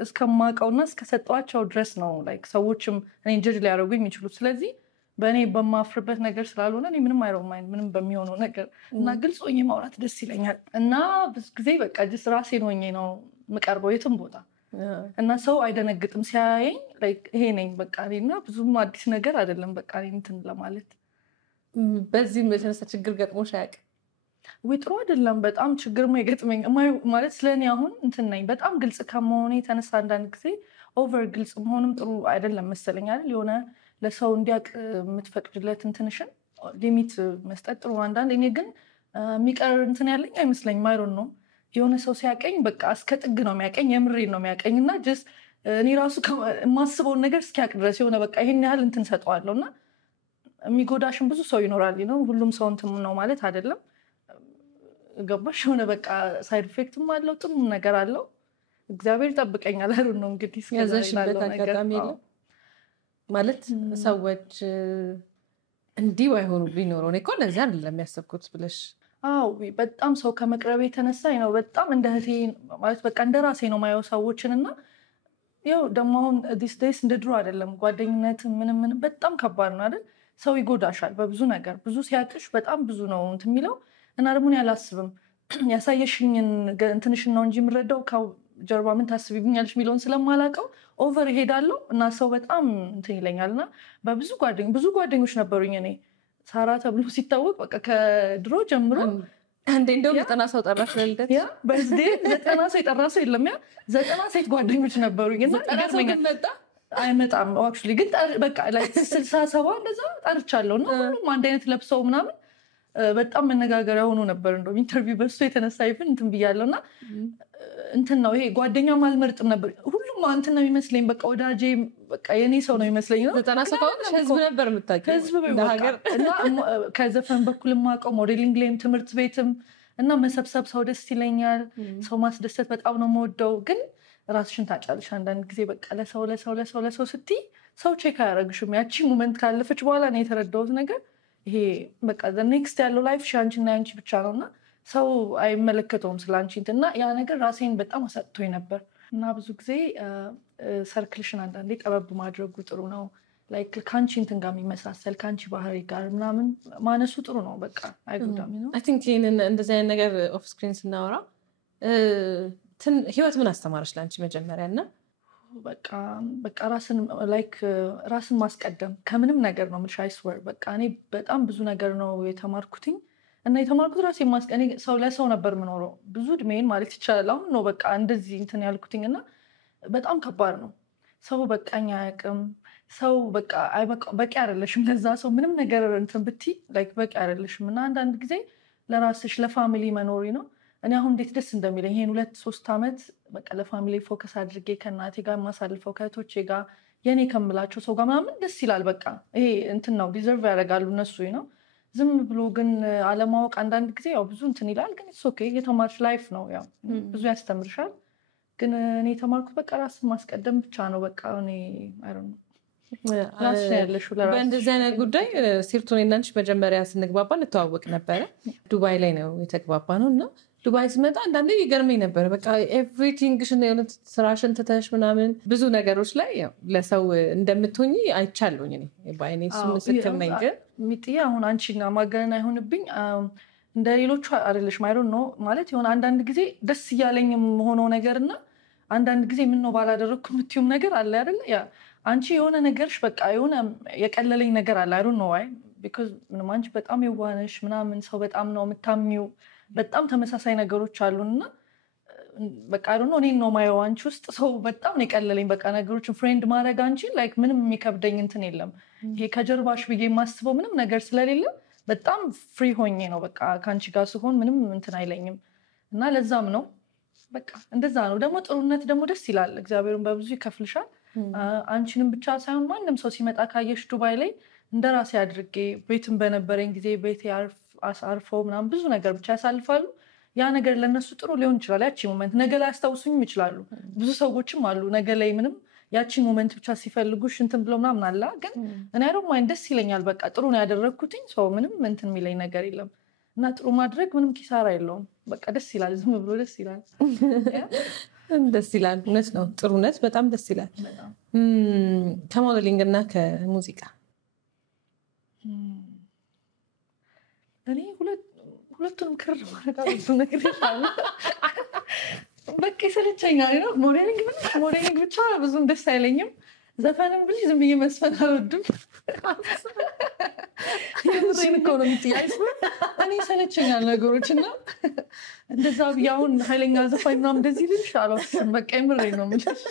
እስከማውቀውና እስከሰጠዋቸው ድረስ ነው ላይክ ሰዎችም እኔን ጀጅ ሊያደርጉ የሚችሉት ስለዚህ በእኔ በማፍርበት ነገር ስላልሆነ እኔ ምንም አይሮማይን ምንም በሚሆነው ነገር እና ግልጽ ሆኜ ማውራት ደስ ይለኛል እና ብዙ ጊዜ በቃ ጅስ ራሴን ሆኜ ነው የምቀርበው የትም ቦታ እና ሰው አይደነግጥም ሲያየኝ ላይክ ይሄ ነኝ በቃ እኔና ብዙም አዲስ ነገር አይደለም በቃ እኔ እንትን ለማለት በዚህም የተነሳ ችግር ገጥሞሽ አያውቅም ወይ ጥሩ አይደለም በጣም ችግርማ ይገጥመኝ ማለት ስለኔ አሁን እንትን ነኝ በጣም ግልጽ ከመሆኔ የተነሳ አንዳንድ ጊዜ ኦቨር ግልጽ መሆንም ጥሩ አይደለም መሰለኝ አይደል የሆነ ለሰው እንዲያውቅ የምትፈቅድለት እንትንሽን ሊሚት መስጠት ጥሩ አንዳንድ እኔ ግን የሚቀር እንትን ያለኝ አይመስለኝም አይሮን ነው የሆነ ሰው ሲያቀኝ በቃ እስከ ጥግ ነው የሚያቀኝ የምሬን ነው የሚያቀኝ እና ጀስት እኔ ራሱ የማስበውን ነገር እስኪያውቅ ድረስ የሆነ በቃ ይሄን ያህል እንትን ሰጠዋለሁ እና የሚጎዳሽን ብዙ ሰው ይኖራል ነው ሁሉም ሰው እንትን ነው ማለት አይደለም ገባሽ የሆነ በቃ ሳይድ ኢፌክትም አለው ጥሩ ነገር አለው እግዚአብሔር ይጠብቀኛል አይሮን ነው እንግዲህ ያዘሽበት አጋጣሚ የለም ማለት ሰዎች እንዲህ ባይሆኑ ቢኖረው እኔ እኮ ለዚህ አይደለም ያሰብኩት ብለሽ በጣም ሰው ከመቅረብ የተነሳ ነው በጣም እንደ እህቴ ማለት በቃ እንደ ራሴ ነው ማየው ሰዎችን እና ያው ደግሞ አሁን ዲስ ዴይስ እንደ ድሮ አይደለም ጓደኝነት ምንም በጣም ከባድ ነው አይደል ሰው ይጎዳሻል በብዙ ነገር ብዙ ሲያቅሽ በጣም ብዙ ነው እንትን የሚለው እና ደግሞ ያላስብም ያሳየሽኝን እንትንሽን ነው እንጂ የምረዳው ጀርባ ምን ታስቢብኛለሽ የሚለውን ስለማላውቀው ኦቨር ሄዳለሁ እና ሰው በጣም እንትን ይለኛል እና ብዙ ጓደኞች ነበሩኝ እኔ ሳራ ተብሎ ሲታወቅ በቃ ከድሮ ጀምሮ አንዴ እንደው 90 ሰው ጠራሽ ለልደት በዚህ 90 ሰው የጠራ ሰው የለም ያ 90 ሴት ጓደኞች ነበሩኝ እና ይገርመኛል አይመጣም actually ግን በቃ like 67 እንደዛ ጠርቻለሁ እና ሁሉም አንድ አይነት ለብሰው ምናምን በጣም መነጋገሪያ ሆኖ ነበር እንደው ኢንተርቪው በሱ የተነሳ ይፈን እንትን ብያለሁና እንትን ነው ይሄ ጓደኛ ማልመርጥም ነበር ሁሉም እንትን ነው የሚመስለኝ በቃ ወዳጄ በቃ የኔ ሰው ነው የሚመስለኝ ነው ተናሰቀው ህዝብ ነበር የምታውቂው ህዝብ በሀገር እና ከዘፈን በኩል ማቀው ሞዴሊንግ ላይም ትምህርት ቤትም እና መሰብሰብ ሰው ደስ ይለኛል ሰው ማስደሰት በጣም ነው የምወደው ግን ራስሽን ታጫለሽ አንዳንድ ጊዜ በቃ ለሰው ስትይ ሰው ቼክ አያረግሽም ያቺ ሞመንት ካለፈች በኋላ ነው የተረዳሁት ነገር ይሄ በቃ the next ያለው ላይፍ ሻንቺና ያንቺ ብቻ ነውና ሰው አይመለከተውም ስላንቺ እንትና ያ ነገር ራሴን በጣም አሳጥቶኝ ነበር እና ብዙ ጊዜ ሰርክልሽን አንዳንዴ ጠበብ ማድረጉ ጥሩ ነው ላይክ ካንቺ እንትን ጋር የሚመሳሰል ካንቺ ባህሪ ጋር ምናምን ማነሱ ጥሩ ነው በቃ አይጎዳም ነው I think እንደዚህ አይነት ነገር ኦፍ ስክሪን ስናወራ ህይወት ምን አስተማረሽ ላንቺ መጀመሪያና በቃ ራስን ማስቀደም ከምንም ነገር ነው ምልሽ አይስወር በቃ እኔ በጣም ብዙ ነገር ነው የተማርኩትኝ እና የተማርኩት ራሴ ማስቀኔ ሰው ለሰው ነበር ምኖረው ብዙ እድሜን ማለት ይቻላል አሁን ነው በቃ እንደዚህ እንትን ያልኩትኝና በጣም ከባድ ነው ሰው በቃኛ ያቅም ሰው በቃ በቂ አይደለሽም ለዛ ሰው ምንም ነገር እንትን ብትይ ላይክ በቂ አይደለሽም እና አንዳንድ ጊዜ ለራስሽ ለፋሚሊ መኖሪ ነው እኔ አሁን እንዴት ደስ እንደሚለኝ ይሄን 2-3 አመት በቃ ለፋሚሊ ፎከስ አድርጌ ከናቴ ጋር ማሳልፈው ከቶቼ ጋር የኔ ከምላቸው ሰው ጋር ምናምን ደስ ይላል በቃ ይሄ እንትን ነው ዲዘርቭ ያደርጋሉ እነሱ ነው ዝም ብሎ ግን አለማወቅ አንዳንድ ጊዜ ያው ብዙ እንትን ይላል ግን ኢትስ ኦኬ የተማርሽ ላይፍ ነው ያው ብዙ ያስተምርሻል ግን እኔ የተማርኩት በቃ ራስን ማስቀደም ብቻ ነው በቃ እኔ አይ ዶንት ኖ በእንደዚህ አይነት ጉዳይ ሲርቱን እናንቺ መጀመሪያ ስንግባባ እንተዋወቅ ነበረ ዱባይ ላይ ነው የተግባባ ነው እና ዱባይ ስመጣ አንዳንዴ ይገርመኝ ነበር በቃ ኤቭሪቲንግሽን የሆነ ስራሽን ትተሽ ምናምን ብዙ ነገሮች ላይ ለሰው እንደምትሆኚ አይቻለሁኝ እኔ ባይኔ እሱ ምስክር ነኝ ግን ሚጥያ አሁን አንቺና ማገናን አይሆንብኝ እንደ ሌሎቹ አይደለሽም አይ ዶንት ኖ ማለት የሆነ አንዳንድ ጊዜ ደስ ይያለኝም ሆኖ ነገርና አንዳንድ ጊዜ ምን ነው ባላደረኩ ምትዩም ነገር አለ አይደል ያ አንቺ የሆነ ነገርሽ በቃ የሆነ የቀለለኝ ነገር አለ አይ ዶንት ኖ ዋይ because ምንም አንቺ በጣም የዋነሽ ምናምን ሰው በጣም ነው የምታምኚው በጣም ተመሳሳይ ነገሮች አሉና በቃ አይ ዶንት ኖ እኔ ነው ማየው አንቺ ውስጥ ሰው በጣም ነው የቀለለኝ በቃ ነገሮችን ፍሬንድ ማድረግ አንቺ ላይክ ምንም የሚከብደኝ እንትን የለም ይሄ ከጀርባሽ ብዬ የማስበው ምንም ነገር ስለሌለ በጣም ፍሪ ሆኜ ነው በቃ ካንቺ ጋር ስሆን ምንም እንትን አይለኝም እና ለዛም ነው በቃ እንደዛ ነው ደግሞ ጥሩነት ደግሞ ደስ ይላል እግዚአብሔርን በብዙ ይከፍልሻል አንቺንም ብቻ ሳይሆን ማንንም ሰው ሲመጣ ካየሽ ዱባይ ላይ እንደራሴ አድርጌ ቤትም በነበረኝ ጊዜ ቤት አርፈው ምናምን ብዙ ነገር ብቻ ያሳልፋሉ ያ ነገር ለነሱ ጥሩ ሊሆን ይችላል ያቺ ሞመንት ነገ ላይ አስተውሱኝም ይችላሉ ብዙ ሰዎችም አሉ ነገ ላይ ምንም ያቺ ሞመንት ብቻ ሲፈልጉሽ እንትን ብሎ ምናምን አላ ግን እኔ አይደል ማይንድ ደስ ይለኛል በቃ ጥሩ ነው ያደረኩትኝ ሰው ምንም እንትን የሚለኝ ነገር የለም እና ጥሩ ማድረግ ምንም ኪሳራ የለውም በቃ ደስ ይላል ዝም ብሎ ደስ ይላል ደስ ይላል እውነት ነው ጥሩነት በጣም ደስ ይላል ከሞዴሊንግ እና ከሙዚቃ እኔ ሁለቱንም ክር ማድረግ አልወድም ነገር ይሻላል በቃ ይሰለቸኛል ነው ሞዴሊንግ ብቻ ብዙም ደስ አይለኝም ዘፈንም ብልሽ ዝም ብዬ መስፈን አልወድም የምሬን እኮ ነው የምትያይስ እኔ ይሰለቸኛል ነገሮችና እንደዛ ብያውን ኃይለኛ ዘፋኝ ምናምን እንደዚህ ልልሽ አልወድም በቃ የምሬን ነው የምልሽ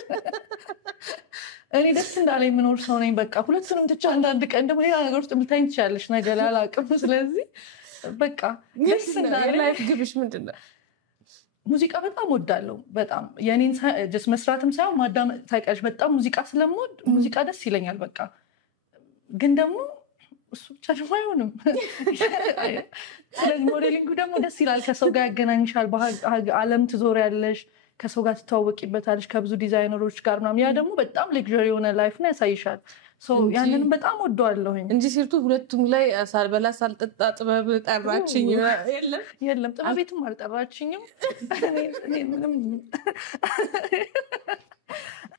እኔ ደስ እንዳለኝ የምኖር ሰው ነኝ በቃ ሁለቱንም ትቻ አንዳንድ ቀን ደግሞ ሌላ ነገር ውስጥ የምታይኝ ትችያለሽ ነገ ላይ አላውቅም ስለዚህ በቃ ደስ እንዳለኝ ላይፍ ግብሽ ምንድን ነው ሙዚቃ በጣም ወዳለሁ በጣም የኔን ጀስ መስራትም ሳይሆን ማዳመጥ ታውቂያለሽ በጣም ሙዚቃ ስለምወድ ሙዚቃ ደስ ይለኛል በቃ ግን ደግሞ እሱ ብቻ ደግሞ አይሆንም ስለዚህ ሞዴሊንጉ ደግሞ ደስ ይላል ከሰው ጋር ያገናኝሻል ዓለም ትዞሪያለሽ ከሰው ጋር ትተዋወቂበታለሽ ከብዙ ዲዛይነሮች ጋር ምናምን ያ ደግሞ በጣም ሌክዠሪ የሆነ ላይፍ ነው ያሳይሻል ያንንም በጣም ወደዋለሁኝ እንጂ ሲርቱ ሁለቱም ላይ ሳልበላ ሳልጠጣ ጥበብ ጠራችኝ የለም ጥበቤትም አልጠራችኝም እኔ ምንም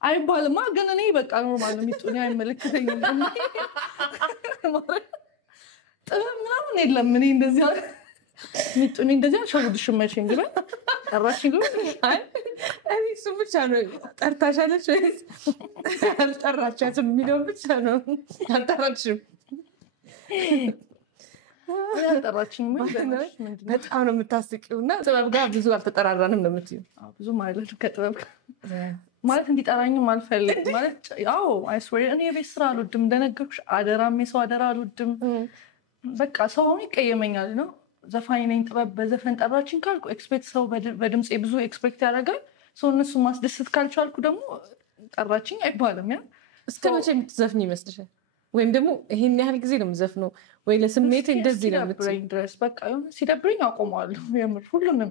አይባልማ ግን እኔ በቃ ኖርማል ነው የሚጡኝ አይመለከተኝም ጥበብ ምናምን የለም እኔ እንደዚህ ሚጡኝ እንደዚህ አልሸውድሽም መቼም ግን ጠራችኝ ግን እኔ እሱ ብቻ ነው ጠርታሻለች ወይስ አልጠራቻትም የሚለው ብቻ ነው አልጠራችም ያጠራችኝ በጣም ነው የምታስቂውና ጥበብ ጋር ብዙ አልተጠራራንም ነው የምትይው? ብዙ ማለት ከጥበብ ማለት እንዲጠራኝም አልፈልግም ማለት ያው አይስዌር እኔ የቤት ስራ አልወድም እንደነገርኩሽ አደራም የሰው አደራ አልወድም በቃ ሰው አሁን ይቀየመኛል ነው ዘፋኝ ነኝ ጥበብ በዘፈን ጠራችኝ ካልኩ ኤክስፔክት ሰው በድምጼ ብዙ ኤክስፔክት ያደርጋል ሰው እነሱ ማስደሰት ካልቻልኩ ደግሞ ጠራችኝ አይባልም ያ እስከ መቼ የምትዘፍኝ ይመስልሻል ወይም ደግሞ ይሄን ያህል ጊዜ ነው የምዘፍነው ወይ ለስሜቴ እንደዚህ ነው የምትይኝ ድረስ በቃ ሲደብረኝ አቆመዋለሁ የምር ሁሉንም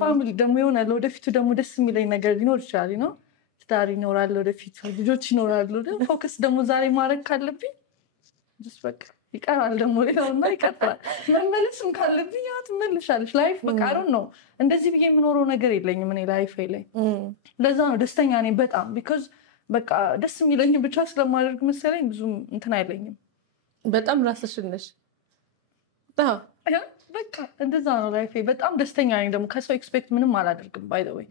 ፋሚሊ ደግሞ ይሆናል ወደፊቱ ደግሞ ደስ የሚለኝ ነገር ሊኖር ይችላል ነው ትዳር ይኖራል ወደፊቱ ልጆች ይኖራሉ ፎከስ ደግሞ ዛሬ ማድረግ ካለብኝ በቃ ይቀራል ደግሞ ሌላውና ይቀጥላል መመለስም ካለብኝ ያው ትመለሻለሽ ላይፍ በቃ ነው እንደዚህ ብዬ የምኖረው ነገር የለኝም እኔ ላይፍ ላይ ለዛ ነው ደስተኛ ነኝ በጣም ቢኮዝ በቃ ደስ የሚለኝ ብቻ ስለማደርግ መሰለኝ ብዙም እንትን አይለኝም በጣም ራስሽን ነሽ በቃ እንደዛ ነው ላይፍ በጣም ደስተኛ ነኝ ደግሞ ከሰው ኤክስፔክት ምንም አላደርግም ባይ ዘ ወይ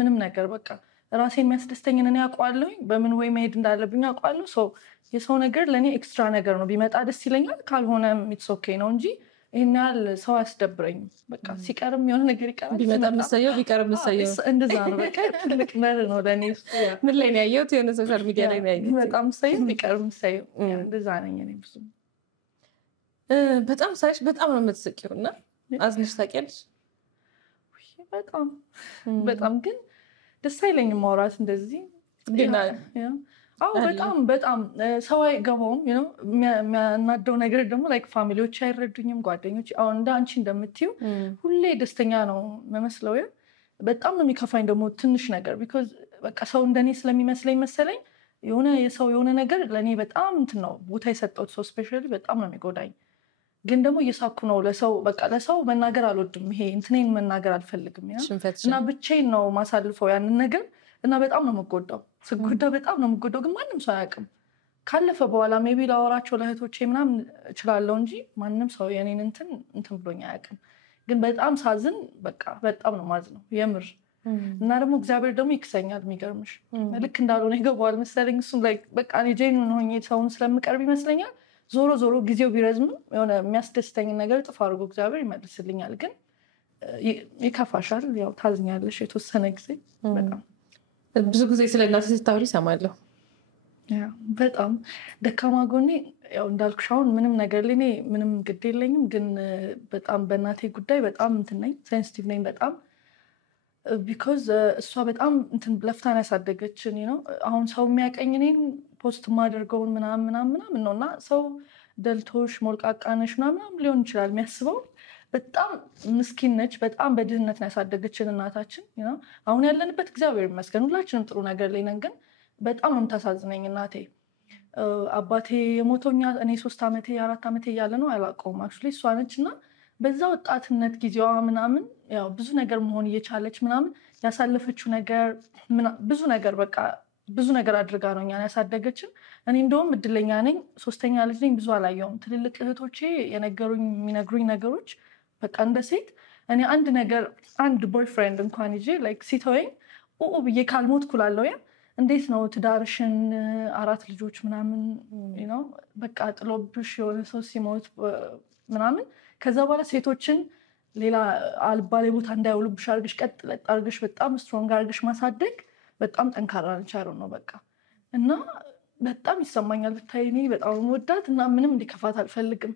ምንም ነገር በቃ ራሴን የሚያስደስተኝን እኔ አውቀዋለሁ በምን ወይ መሄድ እንዳለብኝ አውቀዋለሁ ሰው የሰው ነገር ለእኔ ኤክስትራ ነገር ነው ቢመጣ ደስ ይለኛል ካልሆነም ኢትስ ኦኬ ነው እንጂ ይሄን ያህል ሰው አያስደብረኝም በቃ ሲቀርም የሆነ ነገር ይቀራል ቢመጣ ምሳየው ቢቀርም ምሳየው እንደዛ ነው በቃ ትልቅ መር ነው ለእኔ ምን ላይ ነው ያየሁት የሆነ ሶሻል ሚዲያ ላይ ነው ያየሁት በጣም ምሳየው ቢቀርም ምሳየው እንደዛ ነኝ እኔ ብዙ በጣም ሳይሽ በጣም ነው የምትስቂው እና አዝነሽ ታውቂያለሽ በጣም ግን ደስ አይለኝም ማውራት እንደዚህ በጣም ሰው አይገባውም የሚያናደው ነገር ደግሞ ላይክ ፋሚሊዎች አይረዱኝም ጓደኞች አሁን እንደ አንቺ እንደምትይው ሁሌ ደስተኛ ነው መመስለው በጣም ነው የሚከፋኝ ደግሞ ትንሽ ነገር ቢኮዝ በቃ ሰው እንደኔ ስለሚመስለኝ መሰለኝ የሆነ የሰው የሆነ ነገር ለእኔ በጣም እንትን ነው ቦታ የሰጠሁት ሰው ስፔሻሊ በጣም ነው የሚጎዳኝ ግን ደግሞ እየሳኩ ነው ለሰው መናገር አልወድም ይሄ እንትኔን መናገር አልፈልግም እና ብቻዬን ነው ማሳልፈው ያንን ነገር እና በጣም ነው የምጎዳው ስጎዳ በጣም ነው የምጎዳው ግን ማንም ሰው አያውቅም ካለፈ በኋላ ሜቢ ላወራቸው ለእህቶቼ ምናምን እችላለሁ እንጂ ማንም ሰው የኔን እንትን ብሎኝ አያውቅም ግን በጣም ሳዝን በቃ በጣም ነው ማዝነው የምር እና ደግሞ እግዚአብሔር ደግሞ ይክሰኛል የሚገርምሽ ልክ እንዳልሆነ ይገባዋል መሰለኝ እሱም ላይ በቃ እኔ ጄኑን ሆኜ ሰውን ስለምቀርብ ይመስለኛል ዞሮ ጊዜው ቢረዝም የሆነ የሚያስደስተኝ ነገር ጥፍ አድርጎ እግዚአብሔር ይመልስልኛል ግን ይከፋሻል ያው ታዝኛለሽ የተወሰነ ጊዜ በጣም ብዙ ጊዜ ስለ እናትሽ ስታወሪ እሰማለሁ በጣም ደካማ ጎኔ ያው እንዳልኩሽ አሁን ምንም ነገር ላይ እኔ ምንም ግድ የለኝም ግን በጣም በእናቴ ጉዳይ በጣም እንትን ነኝ ሴንሲቲቭ ነኝ በጣም ቢኮዝ እሷ በጣም እንትን ለፍታን ያሳደገችን ነው አሁን ሰው የሚያቀኝ እኔን ፖስት ማደርገውን ምናምን ነው እና ሰው ደልቶሽ ሞልቃቃነሽ ምናምን ሊሆን ይችላል የሚያስበው በጣም ምስኪን ነች በጣም በድህነት ያሳደገችን እናታችን አሁን ያለንበት እግዚአብሔር ይመስገን ሁላችንም ጥሩ ነገር ላይ ነን ግን በጣም ነው የምታሳዝነኝ እናቴ አባቴ የሞተኛ እኔ 3 ዓመቴ 4 ዓመቴ እያለ ነው አላውቀውም አክቹዋሊ እሷ ነች እና በዛ ወጣትነት ጊዜዋ ምናምን ያው ብዙ ነገር መሆን እየቻለች ምናምን ያሳለፈችው ነገር ብዙ ነገር በቃ ብዙ ነገር አድርጋ ነው እኛን ያሳደገችን እኔ እንደውም እድለኛ ነኝ 3ኛ ልጅ ነኝ ብዙ አላየውም ትልልቅ እህቶቼ የሚነግሩኝ ነገሮች በቃ እንደ ሴት እኔ አንድ ቦይፍሬንድ እንኳን ይዤ ላይክ ሲተወኝ ብዬ ካልሞትኩ እላለሁ እንዴት ነው ትዳርሽን 4 ልጆች ምናምን በቃ ጥሎብሽ የሆነ ሰው ሲሞት ምናምን ከዛ በኋላ ሴቶችን ሌላ አልባሌ ቦታ እንዳይውሉብሽ አድርገሽ ቀጥለጥ አድርገሽ በጣም ስትሮንግ አድርገሽ ማሳደግ በጣም ጠንካራ ነች ነው በቃ እና በጣም ይሰማኛል ብታይ እኔ በጣም ወዳት እና ምንም እንዲከፋት አልፈልግም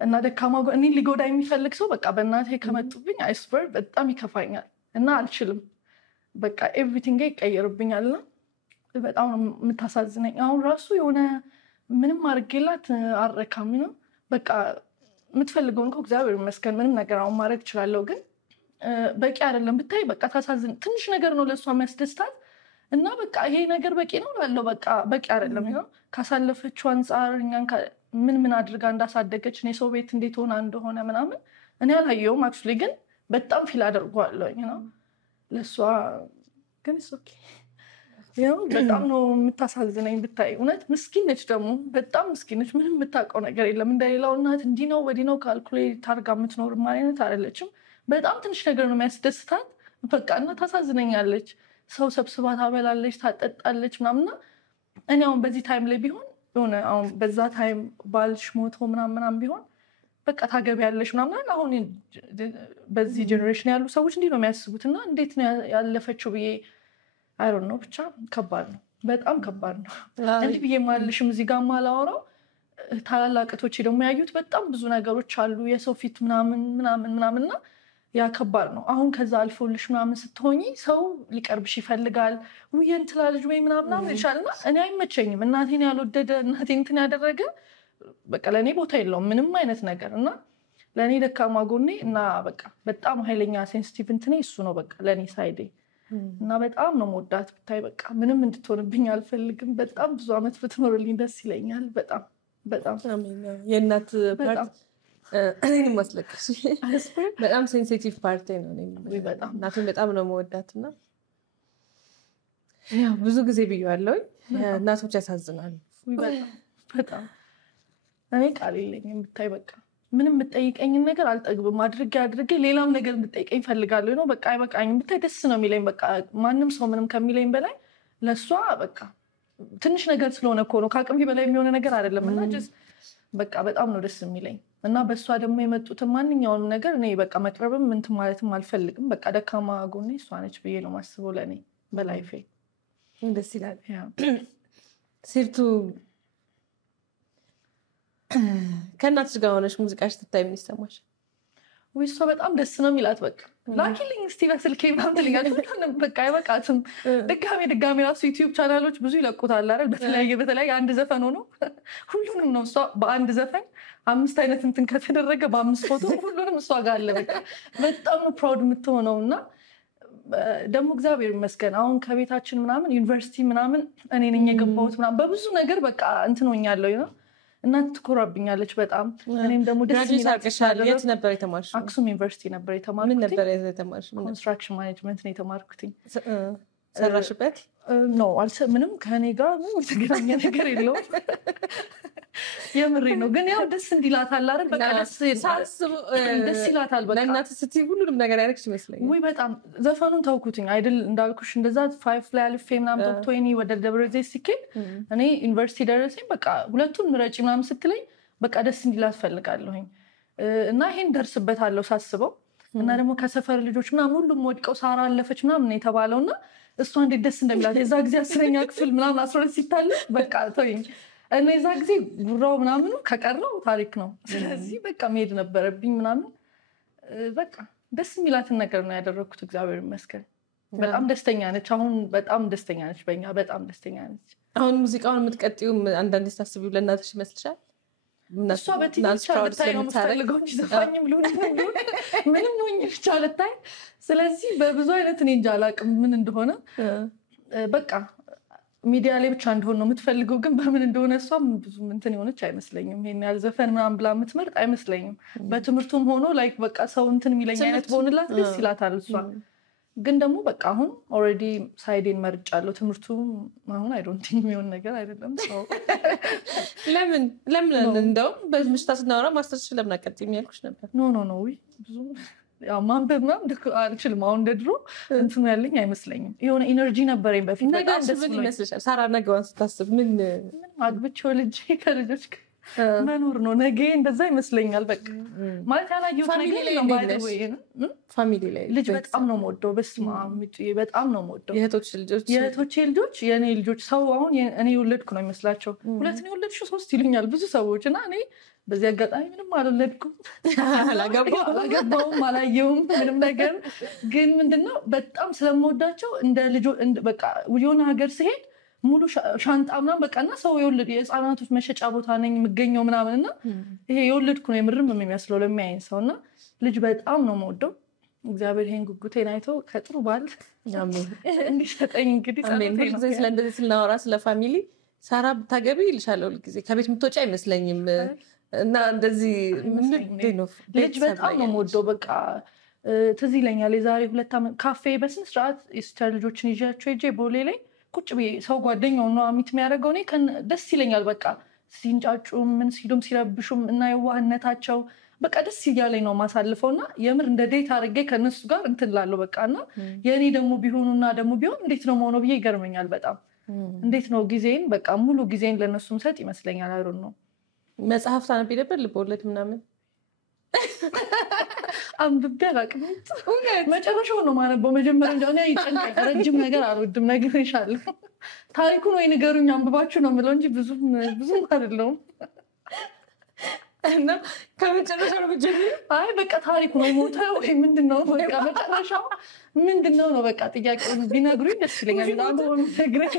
እና ደካማ እኔ ሊጎዳ የሚፈልግ ሰው በቃ በእናቴ ከመጡብኝ አይስበር በጣም ይከፋኛል እና አልችልም በቃ ኤቭሪቲንግ ይቀየርብኛልና በጣም የምታሳዝነኝ አሁን ራሱ የሆነ ምንም አድርጌላት አረካም ነው በቃ የምትፈልገውን እኮ እግዚአብሔር ይመስገን ምንም ነገር አሁን ማድረግ እችላለሁ ግን በቂ አይደለም ብታይ በቃ ታሳዝን ትንሽ ነገር ነው ለእሷ የሚያስደስታት እና በቃ ይሄ ነገር በቂ ነው ላለው በቃ በቂ አይደለም ካሳለፈችው አንጻር እኛን ምን አድርጋ እንዳሳደገች እኔ ሰው ቤት እንዴት ሆና እንደሆነ ምናምን እኔ አላየውም አክቹዋሊ ግን በጣም ፊል አደርገዋለሁ ለእሷ ግን ኦኬ በጣም ነው የምታሳዝነኝ ብታይ እውነት ምስኪን ነች ደግሞ በጣም ምስኪን ነች ምንም የምታውቀው ነገር የለም እንደሌላው እናት እንዲህ ነው ወዲህ ነው ካልኩሌት አድርጋ የምትኖር ማለት አይደለችም በጣም ትንሽ ነገር ነው የሚያስደስታት በቃ እና ታሳዝነኛለች ሰው ሰብስባ ታበላለች ታጠጣለች ምናምንና እኔ አሁን በዚህ ታይም ላይ ቢሆን የሆነ አሁን በዛ ታይም ባልሽ ሞቶ ምናምን ቢሆን በቃ ታገቢያለሽ ምናምን አሁን በዚህ ጀነሬሽን ያሉ ሰዎች እንዲህ ነው የሚያስቡት እና እንዴት ነው ያለፈችው ብዬ አይ ዶንት ኖ ብቻ ከባድ ነው በጣም ከባድ ነው እንዲህ ብዬ ማልሽም እዚህ ጋር ማላወራው ታላላቅቶቼ ደግሞ ያዩት በጣም ብዙ ነገሮች አሉ የሰው ፊት ምናምንና ያ ከባድ ነው አሁን ከዛ አልፎልሽ ምናምን ስትሆኚ ሰው ሊቀርብሽ ይፈልጋል ውየን ትላለች ወይ ምናምን ይሻልና እኔ አይመቸኝም እናቴን ያልወደደ እናቴን እንትን ያደረገ በቃ ለኔ ቦታ የለውም ምንም አይነት ነገር እና ለኔ ደካማ ጎኔ እና በቃ በጣም ኃይለኛ ሴንሲቲቭ እንትኔ እሱ ነው በቃ ለኔ ሳይዴ እና በጣም ነው መወዳት ብታይ በቃ ምንም እንድትሆንብኝ አልፈልግም በጣም ብዙ አመት ብትኖርልኝ ደስ ይለኛል በጣም የእናት ፓርት እኔን ማስለቀስ በጣም ሴንሲቲቭ ፓርት ነው እናቴን በጣም ነው መወዳትና ያው ብዙ ጊዜ ብዬዋለሁ እናቶች ያሳዝናሉ በጣም እኔ ቃል የለኝም ብታይ በቃ ምንም የምጠይቀኝን ነገር አልጠግብም አድርጌ ሌላም ነገር እንድጠይቀኝ ፈልጋለሁ ነው በቃ አይበቃኝም ብታይ ደስ ነው የሚለኝ በቃ ማንም ሰው ምንም ከሚለኝ በላይ ለሷ በቃ ትንሽ ነገር ስለሆነ እኮ ነው ከአቅሜ በላይ የሚሆነ ነገር አይደለም እና በቃ በጣም ነው ደስ የሚለኝ እና በሷ ደግሞ የመጡትን ማንኛውንም ነገር እኔ በቃ መቅረብም እንትን ማለትም አልፈልግም በቃ ደካማ ጎኔ እሷ ነች ብዬ ነው ማስበው ለኔ በላይፌ ደስ ይላል ሲርቱ ከእናትሽ ጋር ሆነሽ ሙዚቃሽ ስታይ ምን ይሰማሽ ወይ እሷ በጣም ደስ ነው የሚላት በቃ ላኪልኝ እስቲ በስልኬ ምናምን ትልኛለች በቃ አይበቃትም ድጋሜ ራሱ ዩቲዩብ ቻናሎች ብዙ ይለቁታል አይደል በተለያየ አንድ ዘፈን ሆኖ ሁሉንም ነው እሷ በአንድ ዘፈን 5 አይነት እንትን ከተደረገ በ5 ፎቶ ሁሉንም እሷ ጋር አለ በቃ በጣም ፕራውድ የምትሆነውና ደግሞ እግዚአብሔር ይመስገን አሁን ከቤታችን ምናምን ዩኒቨርሲቲ ምናምን እኔ ነኝ የገባሁት ምናምን በብዙ ነገር በቃ እንትን ሆኛለሁ ነው እናት ትኮራብኛለች በጣም እኔም ደግሞ ደስ ይላል የት ነበር የተማርሽው አክሱም ዩኒቨርሲቲ ነበር የተማርኩት ምን ነበር የተማርሽው ኮንስትራክሽን ማኔጅመንት ነው የተማርኩት ሰራሽበት ኖ ምንም ከኔ ጋር ምንም የተገናኘ ነገር የለውም የምሬ ነው ግን ያው ደስ እንዲላታል አይደል በቃ ደስ ይላታል በቃ ለእናት ስትይ ሁሉንም ነገር ያደረግሽ ይመስለኛል ወይ በጣም ዘፈኑን ተውኩትኝ አይደል እንዳልኩሽ እንደዛ 5 ላይ አልፌ ምናምን ቶፕ 20 ወደ ደብረ ዘይት ሲኬድ እኔ ዩኒቨርሲቲ ደረሰኝ በቃ ሁለቱን ምረጪ ምናምን ስትለኝ በቃ ደስ እንዲላት ፈልጋለሁኝ እና ይሄን ደርስበታለሁ ሳስበው እና ደግሞ ከሰፈር ልጆች ምናምን ሁሉም ወድቀው ሳራ አለፈች ምናምን የተባለውና እሷ እንዴት ደስ እንደሚላት የዛ ጊዜ 10ኛ ክፍል ምናምን 12 ሲታለፍ በቃ ተወኝ እና የዛ ጊዜ ጉራው ምናምን ከቀረው ታሪክ ነው ስለዚህ በቃ መሄድ ነበረብኝ ምናምን በቃ ደስ የሚላትን ነገር ነው ያደረኩት እግዚአብሔር ይመስገን በጣም ደስተኛ ነች አሁን በጣም ደስተኛ ነች በእኛ በጣም ደስተኛ ነች አሁን ሙዚቃውን የምትቀጥይው አንዳንዴ ታስቢው ለእናትሽ ይመስልሻል እሷ በትንሽ ልታይ ነው የምትፈልገው እንጂ ዘፋኝም ልሆን ምንም ነው ብቻ ልታይ ስለዚህ በብዙ አይነት እኔ እንጃ አላውቅም ምን እንደሆነ በቃ ሚዲያ ላይ ብቻ እንደሆነ ነው የምትፈልገው ግን በምን እንደሆነ እሷም ብዙ እንትን የሆነች አይመስለኝም ይሄን ያህል ዘፈን ምናምን ብላ የምትመርጥ አይመስለኝም በትምህርቱም ሆኖ ላይክ በቃ ሰው እንትን የሚለኝ አይነት በሆንላት ደስ ይላታል እሷ ግን ደግሞ በቃ አሁን ኦልሬዲ ሳይዴን መርጫለሁ ትምህርቱ አሁን አይ ዶንት ቲንክ የሚሆን ነገር አይደለም ለምን እንደውም በምሽታ ስናወራ ማስተርሽ ለምን አቀጥይም ያልኩሽ ነበር ኖ ብዙ ያው ማንበብ ምናምን አልችልም አሁን እንደድሮ እንትኑ ያለኝ አይመስለኝም የሆነ ኢነርጂ ነበረኝ በፊት በጣም ደስ ይመስልሻል ሳራ ነገዋን ስታስብ ምን አግብቼው ልጅ ከልጆች መኖር ነው ነገ እንደዛ ይመስለኛል በቃ ማለት ያላየሁት ነገር ነው ማለት ወይ ፋሚሊ ላይ ልጅ በጣም ነው የምወደው በስመ አብ በጣም ነው የምወደው የእህቶቼ ልጆች የኔ ልጆች ሰው አሁን እኔ የወለድኩ ነው የሚመስላቸው ሁለት ነው የወለድሽው 3 ይሉኛል ብዙ ሰዎች እና እኔ በዚህ አጋጣሚ ምንም አልወለድኩም አላገባውም አላየውም ምንም ነገር ግን ምንድነው በጣም ስለምወዳቸው እንደ ልጆ በቃ የሆነ ሀገር ሲሄድ ሙሉ ሻንጣ ምናምን በቃና ሰው የወለድ የህፃናቶች መሸጫ ቦታ ነኝ የምገኘው ምናምንና ይሄ የወለድኩ ነው የምርም የሚመስለው ለሚያይን ሰውና ልጅ በጣም ነው የምወደው እግዚአብሔር ይሄን ጉጉቴን አይቶ ከጥሩ ባል እንዲሰጠኝ እንግዲህ ጸሎቴ ነው ስለዚህ ስናወራ ስለ ፋሚሊ ሳራ ብታገቢ ይልሻለሁ ጊዜ ከቤት ምትወጪ አይመስለኝም እና እንደዚህ ምን ነው ልጅ በጣም ነው የምወደው በቃ ትዝ ይለኛል የዛሬ 2 ዓመት ካፌ በስንት ሰዓት የሲስተር ልጆችን ይዣቸው ሄጄ ቦሌ ላይ ቁጭ ብዬ ሰው ጓደኛው ነው አሚት የሚያደርገው እኔ ደስ ይለኛል በቃ ሲንጫጩም ምን ሲሉም ሲረብሹም እና የዋህነታቸው በቃ ደስ እያለኝ ነው ማሳልፈውና የምር እንደ ዴት አድርጌ ከነሱ ጋር እንትላለሁ በቃና የኔ ደግሞ ቢሆኑና ደግሞ ቢሆን እንዴት ነው መሆኑ ብዬ ይገርመኛል በጣም እንዴት ነው ጊዜን በቃ ሙሉ ጊዜን ለነሱም ሰጥ ይመስለኛል አይሮን ነው መጽሐፍ ታነቢ ነበር ልቦለድ ምናምን አንብቤ አላውቅም። መጨረሻው ነው ማነበው። መጀመሪያ እንደሆነ ይጨንቃል። ረጅም ነገር አልወድም። ነግሬሻለሁ። ታሪኩን ወይ ንገሩኝ አንብባችሁ ነው የምለው እንጂ ብዙም አይደለሁም። እና ከመጨረሻው ነው ብጀምር አይ በቃ ታሪኩ ነው ሞተው ወይ ምንድነው በቃ መጨረሻው ምንድነው ነው በቃ ጥያቄውን ቢነግሩኝ ደስ ይለኛል። አንዱ ነግረኝ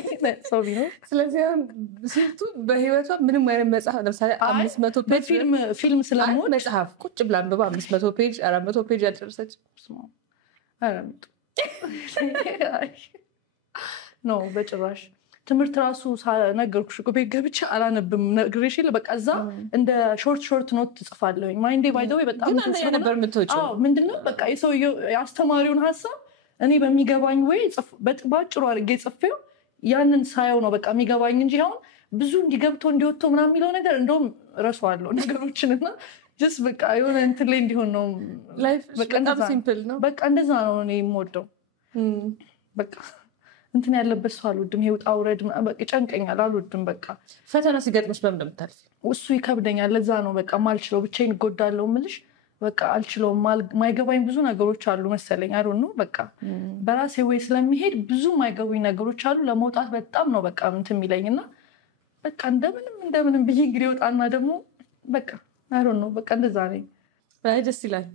ሰው ቢኖር። ስለዚህ ሲቱ በህይወቷ ምንም አይነት መጽሐፍ ለምሳሌ 500 ፔጅ ፊልም ስለሞት መጽሐፍ ቁጭ ብላ አንብባ 500 ፔጅ 400 ፔጅ ያደረሰች አረምጡ ነው በጭራሽ። ትምህርት ራሱ ነገርኩሽ እኮ ቤት ገብቼ አላነብም። ነግሬሽ የለ በቃ እዛ እንደ ሾርት ኖት ትጽፋለሁኝ። ማይንዴ ባይ ዘ ወይ በጣም ነበር የምትወጪው። ምንድነው በቃ የሰውየው የአስተማሪውን ሀሳብ እኔ በሚገባኝ ወይ ባጭሩ አድርጌ ጽፌው ያንን ሳየው ነው በቃ የሚገባኝ እንጂ አሁን ብዙ እንዲገብቶ እንዲወጥቶ ምናምን የሚለው ነገር እንደውም እረሳዋለሁ ነገሮችንና ጀስት በቃ የሆነ እንትን ላይ እንዲሆን ነው ላይፍ በጣም ሲምፕል ነው። በቃ እንደዛ ነው እኔ የምወደው። በቃ እንትን ያለበት ሰው አልወድም። ይውጣ ውረድ በቃ ጨንቀኛል፣ አልወድም። በቃ ፈተና ሲገጥምሽ በምን እንደምታልፊ እሱ ይከብደኛል። ለዛ ነው በቃ ማልችለው ብቻዬን እጎዳለሁ የምልሽ። በቃ አልችለውም። ማይገባኝ ብዙ ነገሮች አሉ መሰለኝ። አይደል ነው በቃ በራሴ ወይ ስለሚሄድ ብዙ ማይገቡኝ ነገሮች አሉ። ለመውጣት በጣም ነው በቃ እንትን የሚለኝና በቃ እንደምንም ብዬ እንግዲህ ወጣና ደግሞ በቃ አይደል ነው በቃ እንደዛ ነኝ። ደስ ይላል።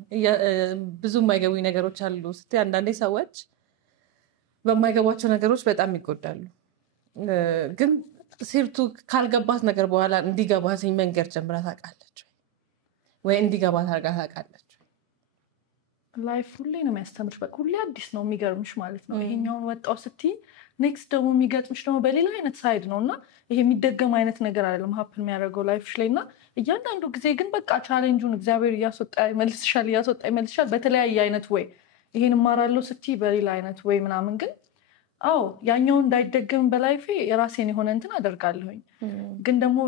ብዙ ማይገቡኝ ነገሮች አሉ ስትይ አንዳንዴ ሰዎች በማይገባቸው ነገሮች በጣም ይጎዳሉ። ግን ሲርቱ ካልገባት ነገር በኋላ እንዲገባት መንገድ ጀምራ ታውቃለች ወይ እንዲገባት አድርጋ ታውቃለች? ላይፍ ሁሌ ነው የሚያስተምርሽ። በቃ ሁሌ አዲስ ነው የሚገርምሽ ማለት ነው። ይሄኛውን ወጣው ስትይ ኔክስት ደግሞ የሚገጥምሽ ደግሞ በሌላ አይነት ሳይድ ነውና ይሄ የሚደገም አይነት ነገር አይደለም ሀፕን የሚያደርገው ላይፍሽ ላይና እያንዳንዱ ጊዜ ግን በቃ ቻሌንጁን እግዚአብሔር እያስወጣ ይመልስሻል በተለያየ አይነት ወይ ይሄን ማራለው ስትይ በሌላ አይነት ወይ ምናምን። ግን ያኛውን እንዳይደገም በላይፌ የራሴን የሆነ እንትን አደርጋለሁኝ። ግን ደግሞ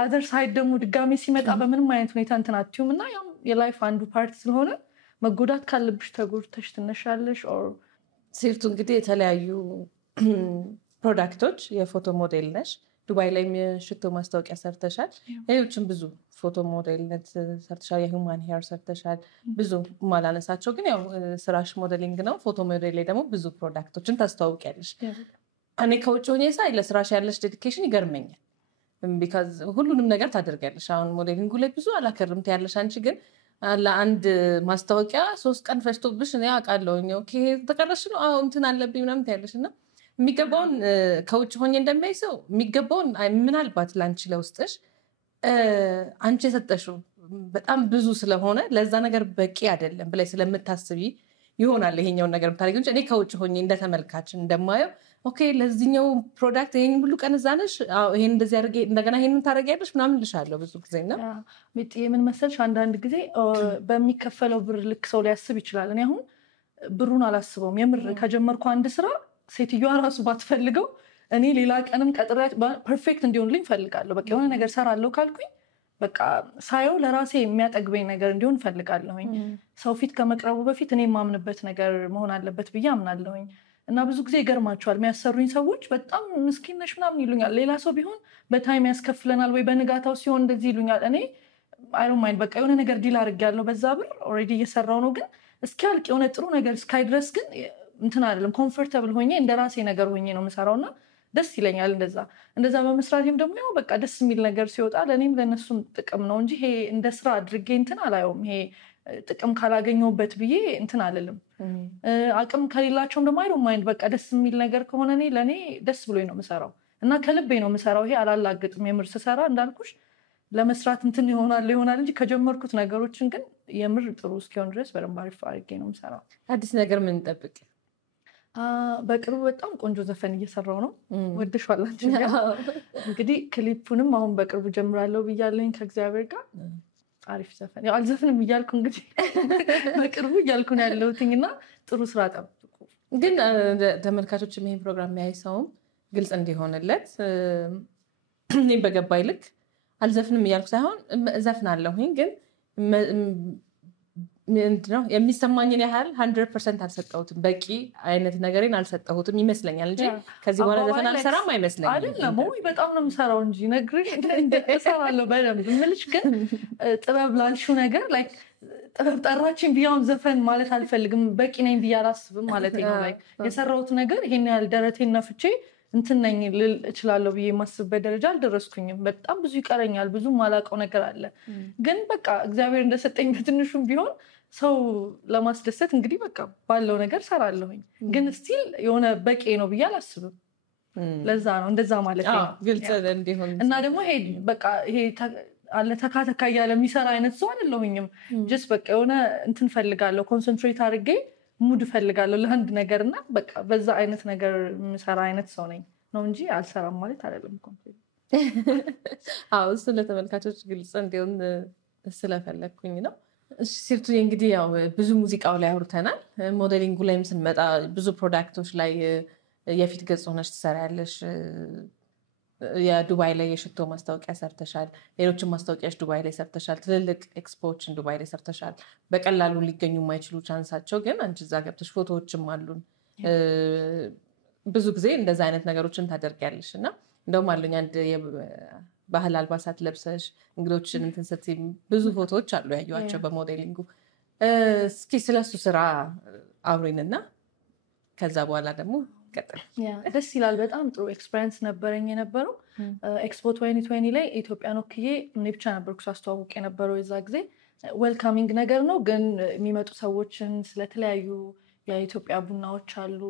አዘር ሳይድ ደግሞ ድጋሚ ሲመጣ በምንም አይነት ሁኔታ እንትን አትዩም እና ያው የላይፍ አንዱ ፓርት ስለሆነ መጎዳት ካለብሽ ተጎድተሽ ትነሻለሽ። ሲርቱ እንግዲህ የተለያዩ ፕሮዳክቶች የፎቶ ሞዴል ነሽ። ዱባይ ላይ የሽቶ ማስታወቂያ ሰርተሻል። ሌሎችም ብዙ ፎቶ ሞዴልነት ሰርተሻል። የሂውማን ሄር ሰርተሻል። ብዙ ማላነሳቸው ግን ያው ስራሽ ሞዴሊንግ ነው። ፎቶ ሞዴል ላይ ደግሞ ብዙ ፕሮዳክቶችን ታስተዋውቂያለሽ። እኔ ከውጭ ሆኜ ሳይ ለስራሽ ያለሽ ዴዲኬሽን ይገርመኛል። ቢካዝ ሁሉንም ነገር ታደርጊያለሽ። አሁን ሞዴሊንጉ ላይ ብዙ አላከርምት ያለሽ አንቺ ግን ለአንድ ማስታወቂያ 3 ቀን ፈጅቶብሽ እኔ አውቃለሁኝ። ኦኬ ተቀረሽ ነው እንትን አለብኝ ምናምን ታያለሽ እና የሚገባውን ከውጭ ሆኜ እንደሚያይ ሰው የሚገባውን ምናልባት ለአንቺ ለውስጥሽ አንቺ የሰጠሽው በጣም ብዙ ስለሆነ ለዛ ነገር በቂ አይደለም ብላይ ስለምታስቢ ይሆናል ይሄኛውን ነገር ብታደርጊ እንጂ እኔ ከውጭ ሆኜ እንደተመልካች እንደማየው ኦኬ ለዚህኛው ፕሮዳክት ይሄን ሁሉ ቀን እዛ ነሽ፣ ይሄን እንደዚህ አድርጌ እንደገና ይሄንን ታደርጊያለሽ ምናምን ልሻለሁ ብዙ ጊዜ እና ምን መሰልሽ አንዳንድ ጊዜ በሚከፈለው ብር ልክ ሰው ሊያስብ ይችላል። እኔ አሁን ብሩን አላስበውም። የምር ከጀመርኩ አንድ ስራ ሴትዮዋ ራሱ ባትፈልገው እኔ ሌላ ቀንም ቀጥሬያት ፐርፌክት እንዲሆንልኝ ፈልጋለሁ። በቃ የሆነ ነገር ሰራለሁ ካልኩኝ በቃ ሳየው ለራሴ የሚያጠግበኝ ነገር እንዲሆን ፈልጋለሁኝ። ሰው ፊት ከመቅረቡ በፊት እኔ የማምንበት ነገር መሆን አለበት ብዬ አምናለሁኝ። እና ብዙ ጊዜ ይገርማቸዋል የሚያሰሩኝ ሰዎች በጣም ምስኪን ነሽ ምናምን ይሉኛል። ሌላ ሰው ቢሆን በታይም ያስከፍለናል ወይ በንጋታው ሲሆን እንደዚህ ይሉኛል። እኔ አይ ዶንት ማይንድ በቃ የሆነ ነገር ዲል አድርጌያለሁ በዛ ብር ኦልሬዲ እየሰራው ነው። ግን እስኪያልቅ የሆነ ጥሩ ነገር እስካይ ድረስ ግን እንትን አይደለም ኮምፎርታብል ሆኜ እንደራሴ ነገር ሆኜ ነው የምሰራውና ደስ ይለኛል። እንደዛ በመስራቴም ደግሞ ያው በቃ ደስ የሚል ነገር ሲወጣ ለእኔም ለእነሱም ጥቅም ነው እንጂ ይሄ እንደ ስራ አድርጌ እንትን አላየውም። ይሄ ጥቅም ካላገኘሁበት ብዬ እንትን አልልም። አቅም ከሌላቸውም ደግሞ አይ ዶንት ማይንድ በቃ ደስ የሚል ነገር ከሆነ ለእኔ ደስ ብሎኝ ነው የምሰራው እና ከልቤ ነው የምሰራው። ይሄ አላላግጥም። የምር ስሰራ እንዳልኩሽ ለመስራት እንትን ይሆናል እንጂ ከጀመርኩት ነገሮችን ግን የምር ጥሩ እስኪሆን ድረስ በደንብ አሪፍ አድርጌ ነው የምሰራው። አዲስ ነገር ምን እንጠብቅ? በቅርቡ በጣም ቆንጆ ዘፈን እየሰራው ነው። ወድሻል አንቺ? እንግዲህ ክሊፑንም አሁን በቅርቡ ጀምራለሁ ብያለኝ ከእግዚአብሔር ጋር። አሪፍ ዘፈን ያው አልዘፍንም እያልኩ እንግዲህ በቅርቡ እያልኩ ነው ያለሁትና ጥሩ ስራ ጠብቁ። ግን ተመልካቾች ይሄን ፕሮግራም የሚያይ ሰውም ግልጽ እንዲሆንለት እኔ በገባይ ልክ አልዘፍንም እያልኩ ሳይሆን ዘፍናለሁኝ ግን ምንድነው የሚሰማኝን ያህል 100% አልሰጠሁትም። በቂ አይነት ነገሬን አልሰጠሁትም ይመስለኛል እንጂ ከዚህ በኋላ ዘፈን አልሰራም አይመስለኝም። አይደለም በጣም ነው የምሰራው እንጂ ነግሬሽ እሰራለሁ በደንብ የምልሽ። ግን ጥበብ ላልሽው ነገር ላይክ ጥበብ ጠራችን ቢያውን ዘፈን ማለት አልፈልግም። በቂ ነኝ ብዬ አላስብም ማለት ነው። ላይክ የሰራሁት ነገር ይሄን ያህል ደረቴን ነፍቼ እንትን ነኝ ልል እችላለሁ ብዬ የማስብበት ደረጃ አልደረስኩኝም። በጣም ብዙ ይቀረኛል። ብዙ ማላውቀው ነገር አለ። ግን በቃ እግዚአብሔር እንደሰጠኝ በትንሹም ቢሆን ሰው ለማስደሰት እንግዲህ በቃ ባለው ነገር ሰራለሁኝ። ግን ስቲል የሆነ በቂ ነው ብዬ አላስብም። ለዛ ነው እንደዛ ማለት ነው ግልጽ እንዲሆን። እና ደግሞ በቃ ይሄ አለ ተካተካ እያለ የሚሰራ አይነት ሰው አይደለሁኝም። ጀስት በቃ የሆነ እንትን ፈልጋለሁ፣ ኮንሰንትሬት አድርጌ ሙድ ፈልጋለሁ ለአንድ ነገር እና በቃ በዛ አይነት ነገር የምሰራ አይነት ሰው ነኝ ነው እንጂ አልሰራም ማለት አይደለም። እሱ ለተመልካቾች ግልጽ እንዲሆን ስለፈለግኩኝ ነው። ሲርቱ እንግዲህ ያው ብዙ ሙዚቃው ላይ አውርተናል። ሞዴሊንጉ ላይም ስንመጣ ብዙ ፕሮዳክቶች ላይ የፊት ገጽ ሆነሽ ትሰሪያለሽ። የዱባይ ላይ የሽቶ ማስታወቂያ ሰርተሻል። ሌሎችም ማስታወቂያዎች ዱባይ ላይ ሰርተሻል። ትልልቅ ኤክስፖዎችን ዱባይ ላይ ሰርተሻል። በቀላሉ ሊገኙ የማይችሉ ቻንሳቸው ግን አንቺ እዛ ገብተሽ ፎቶዎችም አሉን። ብዙ ጊዜ እንደዛ አይነት ነገሮችን ታደርጊያለሽ እና እንደውም አሉኝ አንድ ባህል አልባሳት ለብሰሽ እንግዶችን እንትን ስትይ ብዙ ፎቶዎች አሉ ያየኋቸው በሞዴሊንጉ። እስኪ ስለሱ ስራ አውሪንና ከዛ በኋላ ደግሞ ደስ ይላል። በጣም ጥሩ ኤክስፔሪንስ ነበረኝ የነበረው። ኤክስፖ 2020 ላይ ኢትዮጵያን ወክዬ እኔ ብቻ ነበርኩ ሳስተዋውቅ የነበረው። የዛ ጊዜ ዌልካሚንግ ነገር ነው፣ ግን የሚመጡ ሰዎችን ስለተለያዩ የኢትዮጵያ ቡናዎች አሉ፣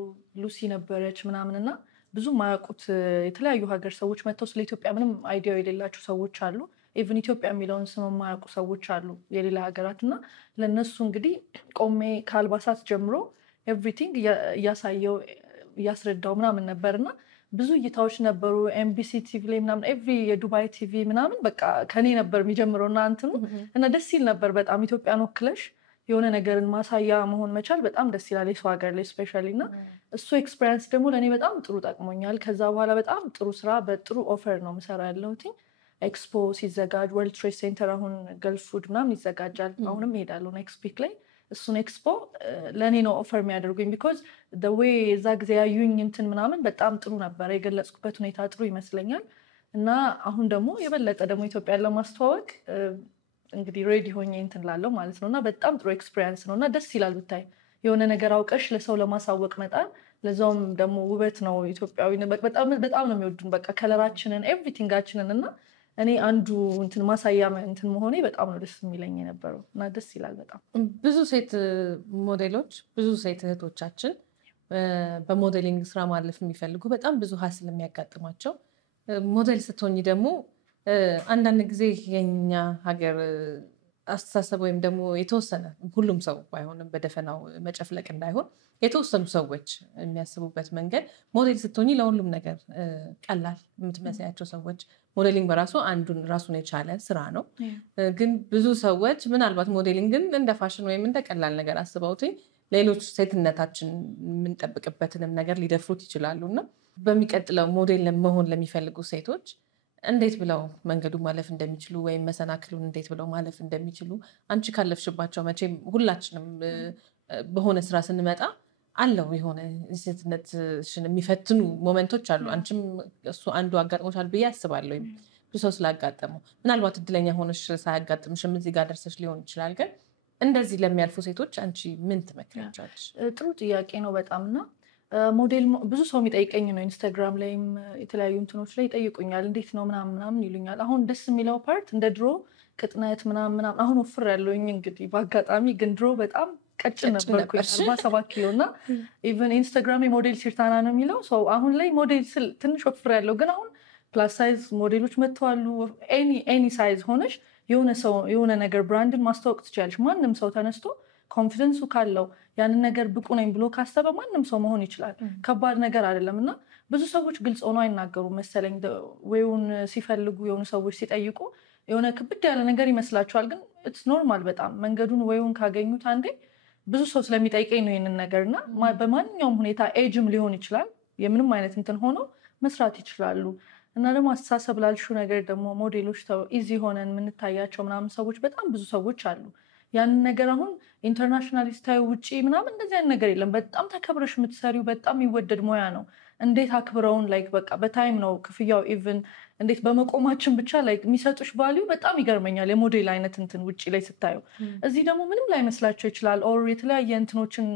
ሉሲ ነበረች ምናምንና ብዙ ማያውቁት የተለያዩ ሀገር ሰዎች መጥተው ስለ ኢትዮጵያ ምንም አይዲያ የሌላቸው ሰዎች አሉ። ኢቭን ኢትዮጵያ የሚለውን ስም የማያውቁ ሰዎች አሉ የሌላ ሀገራት እና ለእነሱ እንግዲህ ቆሜ ከአልባሳት ጀምሮ ኤቭሪቲንግ እያሳየው እያስረዳው ምናምን ነበርና ብዙ እይታዎች ነበሩ። ኤምቢሲ ቲቪ ላይ ምናምን ኤቭሪ የዱባይ ቲቪ ምናምን በቃ ከኔ ነበር የሚጀምረው እና እንትኑ እና ደስ ይል ነበር በጣም። ኢትዮጵያን ወክለሽ የሆነ ነገርን ማሳያ መሆን መቻል በጣም ደስ ይላል የሰው ሀገር ላይ ስፔሻሊ እና እሱ ኤክስፔሪንስ ደግሞ ለእኔ በጣም ጥሩ ጠቅሞኛል። ከዛ በኋላ በጣም ጥሩ ስራ በጥሩ ኦፈር ነው የምሰራ ያለሁት። ኤክስፖ ሲዘጋጅ ወርልድ ትሬድ ሴንተር አሁን ገልፍ ፉድ ምናምን ይዘጋጃል። አሁንም እሄዳለሁ ኔክስት ዊክ ላይ። እሱን ኤክስፖ ለእኔ ነው ኦፈር የሚያደርጉኝ ቢኮዝ ዌይ የዛ ጊዜ ያዩኝ እንትን ምናምን በጣም ጥሩ ነበረ። የገለጽኩበት ሁኔታ ጥሩ ይመስለኛል እና አሁን ደግሞ የበለጠ ደግሞ ኢትዮጵያን ለማስተዋወቅ እንግዲህ ሬዲ ሆኜ እንትን ላለው ማለት ነው እና በጣም ጥሩ ኤክስፔሪንስ ነው እና ደስ ይላል ብታይ የሆነ ነገር አውቀሽ ለሰው ለማሳወቅ መጣል። ለዛውም ደግሞ ውበት ነው ኢትዮጵያዊ በጣም ነው የሚወዱን በቃ ከለራችንን ኤቭሪቲንጋችንን እና እኔ አንዱ እንትን ማሳያ እንትን መሆኔ በጣም ነው ደስ የሚለኝ የነበረው እና ደስ ይላል በጣም። ብዙ ሴት ሞዴሎች ብዙ ሴት እህቶቻችን በሞዴሊንግ ስራ ማለፍ የሚፈልጉ በጣም ብዙ ሀስል የሚያጋጥማቸው ሞዴል ስትሆኝ ደግሞ አንዳንድ ጊዜ የኛ ሀገር አስተሳሰብ ወይም ደግሞ የተወሰነ ሁሉም ሰው ባይሆንም በደፈናው መጨፍለቅ እንዳይሆን የተወሰኑ ሰዎች የሚያስቡበት መንገድ ሞዴል ስትሆኝ ለሁሉም ነገር ቀላል የምትመስያቸው ሰዎች ሞዴሊንግ በራሱ አንዱን ራሱን የቻለ ስራ ነው። ግን ብዙ ሰዎች ምናልባት ሞዴሊንግን እንደ ፋሽን ወይም እንደ ቀላል ነገር አስበውትኝ ሌሎች ሴትነታችን የምንጠብቅበትንም ነገር ሊደፍሩት ይችላሉ እና በሚቀጥለው ሞዴል መሆን ለሚፈልጉ ሴቶች እንዴት ብለው መንገዱ ማለፍ እንደሚችሉ ወይም መሰናክሉን እንዴት ብለው ማለፍ እንደሚችሉ አንቺ ካለፍሽባቸው መቼም ሁላችንም በሆነ ስራ ስንመጣ አለው የሆነ ሴትነትሽን የሚፈትኑ ሞመንቶች አሉ። አንቺም እሱ አንዱ አጋጥሞሻል ብዬ አስባለሁ። ብዙ ሰው ስላጋጠመው ምናልባት እድለኛ ሆነሽ ሳያጋጥምሽም እዚህ ጋር ደርሰሽ ሊሆን ይችላል። ግን እንደዚህ ለሚያልፉ ሴቶች አንቺ ምን ትመክሪያቸዋለሽ? ጥሩ ጥያቄ ነው በጣም እና ሞዴል ብዙ ሰው የሚጠይቀኝ ነው። ኢንስታግራም ላይም የተለያዩ እንትኖች ላይ ይጠይቁኛል እንዴት ነው ምናምን ይሉኛል። አሁን ደስ የሚለው ፓርት እንደ ድሮ ቅጥነት ምናምን አሁን ወፍር ያለውኝ እንግዲህ በአጋጣሚ ግን ድሮ በጣም ቀጭን ነበርኩ 47 ኪሎ እና ኢቨን ኢንስታግራም ሞዴል ሲርታና ነው የሚለው ሰው አሁን ላይ ሞዴል ስል ትንሽ ወፍር ያለው ግን አሁን ፕላስ ሳይዝ ሞዴሎች መጥተዋሉ። ኤኒ ሳይዝ ሆነሽ የሆነ ነገር ብራንድን ማስተዋወቅ ትችላለሽ። ማንም ሰው ተነስቶ ኮንፊደንሱ ካለው ያንን ነገር ብቁ ነኝ ብሎ ካሰበ ማንም ሰው መሆን ይችላል። ከባድ ነገር አይደለም እና ብዙ ሰዎች ግልጽ ሆኖ አይናገሩም መሰለኝ። ወይውን ሲፈልጉ የሆኑ ሰዎች ሲጠይቁ የሆነ ክብድ ያለ ነገር ይመስላቸዋል። ግን ኢትስ ኖርማል በጣም መንገዱን ወይውን ካገኙት አንዴ ብዙ ሰው ስለሚጠይቀኝ ነው ይሄንን ነገር እና በማንኛውም ሁኔታ ኤጅም ሊሆን ይችላል የምንም አይነት እንትን ሆኖ መስራት ይችላሉ። እና ደግሞ አስተሳሰብ ላልሹ ነገር ደግሞ ሞዴሎች ኢዚ ሆነን የምንታያቸው ምናምን ሰዎች በጣም ብዙ ሰዎች አሉ። ያንን ነገር አሁን ኢንተርናሽናል ስታይል ውጪ ምናምን እንደዚህ አይነት ነገር የለም በጣም ተከብረሽ የምትሰሪው በጣም ይወደድ ሙያ ነው እንዴት አክብረውን ላይክ በቃ በታይም ነው ክፍያው ኢቭን እንዴት በመቆማችን ብቻ ላይክ የሚሰጡሽ ቫልዩ በጣም ይገርመኛል የሞዴል አይነት እንትን ውጪ ላይ ስታዩ እዚህ ደግሞ ምንም ላይ መስላቸው ይችላል ኦር የተለያየ እንትኖችን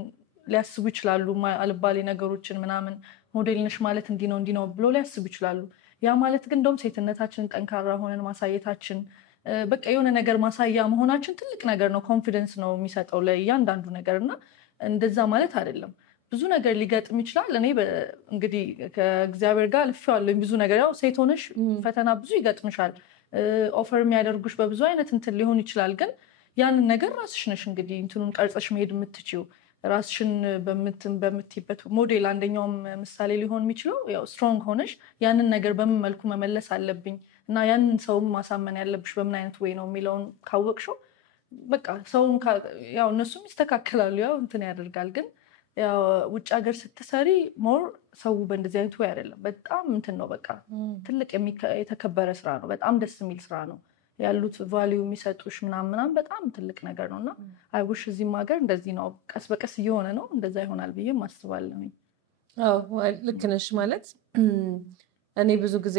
ሊያስቡ ይችላሉ አልባሌ ነገሮችን ምናምን ሞዴል ነሽ ማለት እንዲህ ነው ብሎ ሊያስቡ ይችላሉ ያ ማለት ግን እንደውም ሴትነታችንን ጠንካራ ሆነን ማሳየታችን በቃ የሆነ ነገር ማሳያ መሆናችን ትልቅ ነገር ነው ኮንፊደንስ ነው የሚሰጠው ለእያንዳንዱ ነገር እና እንደዛ ማለት አይደለም ብዙ ነገር ሊገጥም ይችላል እኔ እንግዲህ ከእግዚአብሔር ጋር አልፌዋለሁ ብዙ ነገር ያው ሴት ሆነሽ ፈተና ብዙ ይገጥምሻል ኦፈር የሚያደርጉሽ በብዙ አይነት እንትን ሊሆን ይችላል ግን ያንን ነገር ራስሽ ነሽ እንግዲህ እንትኑን ቀርጸሽ መሄድ የምትችይው ራስሽን በምትይበት ሞዴል አንደኛውም ምሳሌ ሊሆን የሚችለው ያው ስትሮንግ ሆነሽ ያንን ነገር በምን መልኩ መመለስ አለብኝ እና ያንን ሰውም ማሳመን ያለብሽ በምን አይነት ወይ ነው የሚለውን ካወቅሽው በቃ ሰውም ያው እነሱም ይስተካከላሉ ያው እንትን ያደርጋል ግን ያው ውጭ ሀገር ስትሰሪ ሞር ሰው በእንደዚህ አይነት ወይ አይደለም በጣም እንትን ነው በቃ ትልቅ የተከበረ ስራ ነው በጣም ደስ የሚል ስራ ነው ያሉት ቫልዩ የሚሰጡሽ ምናምን በጣም ትልቅ ነገር ነውና አይውሽ እዚህም ሀገር እንደዚህ ነው ቀስ በቀስ እየሆነ ነው እንደዛ ይሆናል ብዬ ማስባለሁ አዎ ልክ ነሽ ማለት እኔ ብዙ ጊዜ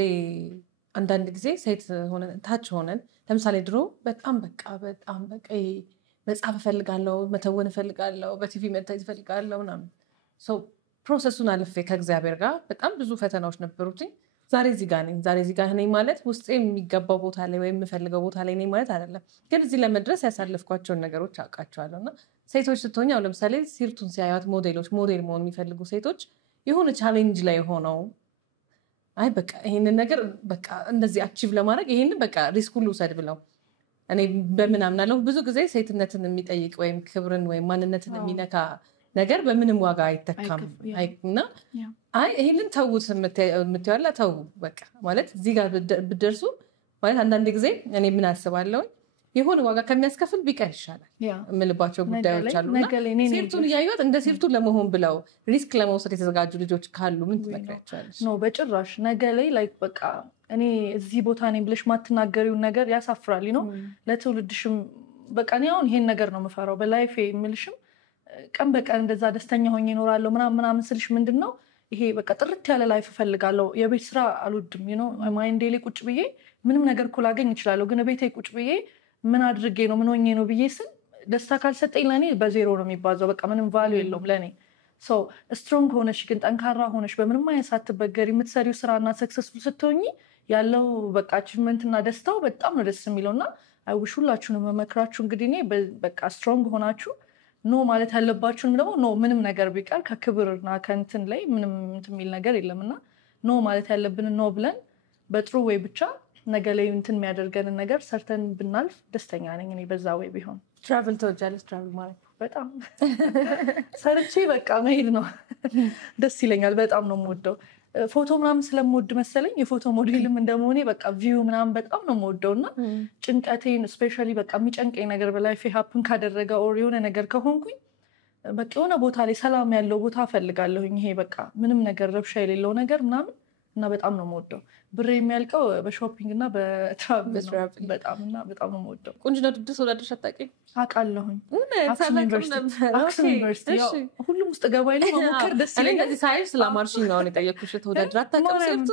አንዳንድ ጊዜ ሴት ሆነን ታች ሆነን ለምሳሌ ድሮ በጣም በቃ መጻፍ እፈልጋለሁ መተወን እፈልጋለሁ በቲቪ መታየት እፈልጋለሁ ምናምን ፕሮሰሱን አልፌ ከእግዚአብሔር ጋር በጣም ብዙ ፈተናዎች ነበሩትኝ ዛሬ እዚህ ጋር ነኝ ማለት ውስጤ የሚገባው ቦታ ላይ ወይም የምፈልገው ቦታ ላይ ነኝ ማለት አይደለም ግን እዚህ ለመድረስ ያሳለፍኳቸውን ነገሮች አውቃቸዋለሁ እና ሴቶች ስትሆኝ አሁን ለምሳሌ ሲርቱን ሲያዩት ሞዴል መሆን የሚፈልጉ ሴቶች የሆነ ቻሌንጅ ላይ ሆነው አይ በቃ ይሄንን ነገር በቃ እንደዚህ አቺቭ ለማድረግ ይሄንን በቃ ሪስክ ሁሉ ውሰድ ብለው እኔ በምን አምናለሁ ብዙ ጊዜ ሴትነትን የሚጠይቅ ወይም ክብርን ወይም ማንነትን የሚነካ ነገር በምንም ዋጋ አይተካም እና አይ ይሄንን ተውት የምትያላ ተው በቃ ማለት እዚህ ጋር ብትደርሱ ማለት አንዳንድ ጊዜ እኔ ምን አስባለሁ የሆነ ዋጋ ከሚያስከፍል ቢቀር ይሻላል የምልባቸው ጉዳዮች አሉና ሲርቱን እያዩት እንደ ሲርቱን ለመሆን ብለው ሪስክ ለመውሰድ የተዘጋጁ ልጆች ካሉ ምን ትመክሪያቸዋለሽ? ኖ በጭራሽ ነገ ላይ ላይክ በቃ እኔ እዚህ ቦታ ነኝ ብለሽ ማትናገሪውን ነገር ያሳፍራል ነው ለትውልድሽም በቃ እኔ አሁን ይሄን ነገር ነው የምፈራው በላይፌ የምልሽም ቀን በቀን እንደዛ ደስተኛ ሆኜ እኖራለሁ ምናምን ስልሽ ምንድነው ይሄ በቃ ጥርት ያለ ላይፍ እፈልጋለሁ የቤት ስራ አልወድም ማይንዴ ላይ ቁጭ ብዬ ምንም ነገር እኮ ላገኝ እችላለሁ ግን ቤቴ ቁጭ ብዬ ምን አድርጌ ነው ምን ሆኜ ነው ብዬ ስል ደስታ ካልሰጠኝ ለኔ በዜሮ ነው የሚባዛው በቃ ምንም ቫልዩ የለውም ለኔ ስትሮንግ ሆነሽ ግን ጠንካራ ሆነሽ በምንም አይነት ሳትበገሪ የምትሰሪው ስራና ሰክሰስፉል ስትሆኚ ያለው በቃ አቺቭመንትና ደስታው በጣም ነው ደስ የሚለውና አይውሽ ሁላችሁንም መመክራችሁ እንግዲህ እኔ በቃ ስትሮንግ ሆናችሁ ኖ ማለት ያለባችሁንም ደግሞ ኖ ምንም ነገር ቢቀር ከክብርና ከእንትን ላይ ምንም እንትን የሚል ነገር የለምና ኖ ማለት ያለብን ኖ ብለን በጥሩ ወይ ብቻ ነገ ላይ እንትን የሚያደርገንን ነገር ሰርተን ብናልፍ ደስተኛ ነኝ እኔ በዛ ወይ ቢሆን ትራቭል ተወጃለሽ ትራቭል ማለት በጣም ሰርቼ በቃ መሄድ ነው ደስ ይለኛል በጣም ነው የምወደው ፎቶ ምናምን ስለምወድ መሰለኝ የፎቶ ሞዴልም እንደመሆኔ በቃ ቪው ምናምን በጣም ነው የምወደውና ጭንቀቴን ስፔሻሊ በቃ የሚጨንቀኝ ነገር በላይፌ ሃፕን ካደረገ ኦር የሆነ ነገር ከሆንኩኝ በቃ የሆነ ቦታ ላይ ሰላም ያለው ቦታ እፈልጋለሁኝ ይሄ በቃ ምንም ነገር ረብሻ የሌለው ነገር ምናምን እና በጣም ነው የምወደው ብሬ የሚያልቀው በሾፒንግ እና በትራቭል በጣም ነው የምወደው ቁንጅና ውድድር ተወዳድረሽ አታውቂም? አውቃለሁኝ አክሱም ዩኒቨርሲቲ ሁሉም ውስጥ ገባ ላይ መሞከር ደስ ይለኛል እንደዚህ ሳይሽ ስለማርሽኝ ነው የጠየኩሽ ተወዳድራ አታውቅም ሲርቱ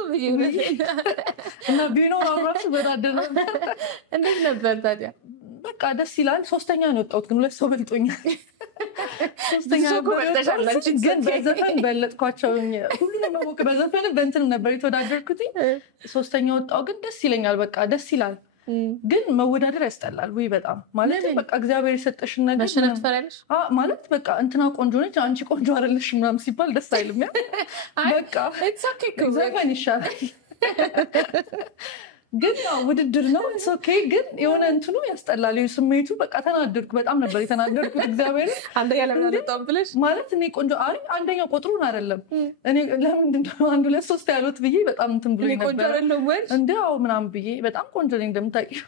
እና ቢኖር አብራችሁ በዳደር ነበር እንዴት ነበር ታዲያ በቃ ደስ ይላል ሶስተኛ ነው የወጣሁት ግን ሁለት ሰው በልጦኛል ሶስተኛ ግን በዘፈን በለጥኳቸው ሁሉንም መሞክ በዘፈን በእንትንም ነበር የተወዳደርኩት ሶስተኛ ወጣሁ ግን ደስ ይለኛል በቃ ደስ ይላል ግን መወዳደር ያስጠላል ወይ በጣም ማለት በቃ እግዚአብሔር የሰጠሽን ነገር መሸነፍ ትፈሪያለሽ ማለት በቃ እንትና ቆንጆ ነች አንቺ ቆንጆ አይደለሽ ምናምን ሲባል ደስ አይልም ያ በቃ ዘፈን ይሻላል ግን ውድድር ነው ኦኬ ግን የሆነ እንትኑ ያስጠላል ስሜቱ በቃ ተናደድኩ በጣም ነበር የተናደድኩት እግዚአብሔር አንደኛ ለምን አልወጣም ብለሽ ማለት እኔ ቆንጆ አንደኛው ቁጥሩን አይደለም እኔ ለምንድን ነው አንዱ ለሶስት ያሉት ብዬ በጣም እንትን ብሎኝ ነበር ቆንጆ አይደለም ወይ እንደው ምናምን ብዬ በጣም ቆንጆ ነኝ እንደምታውቂው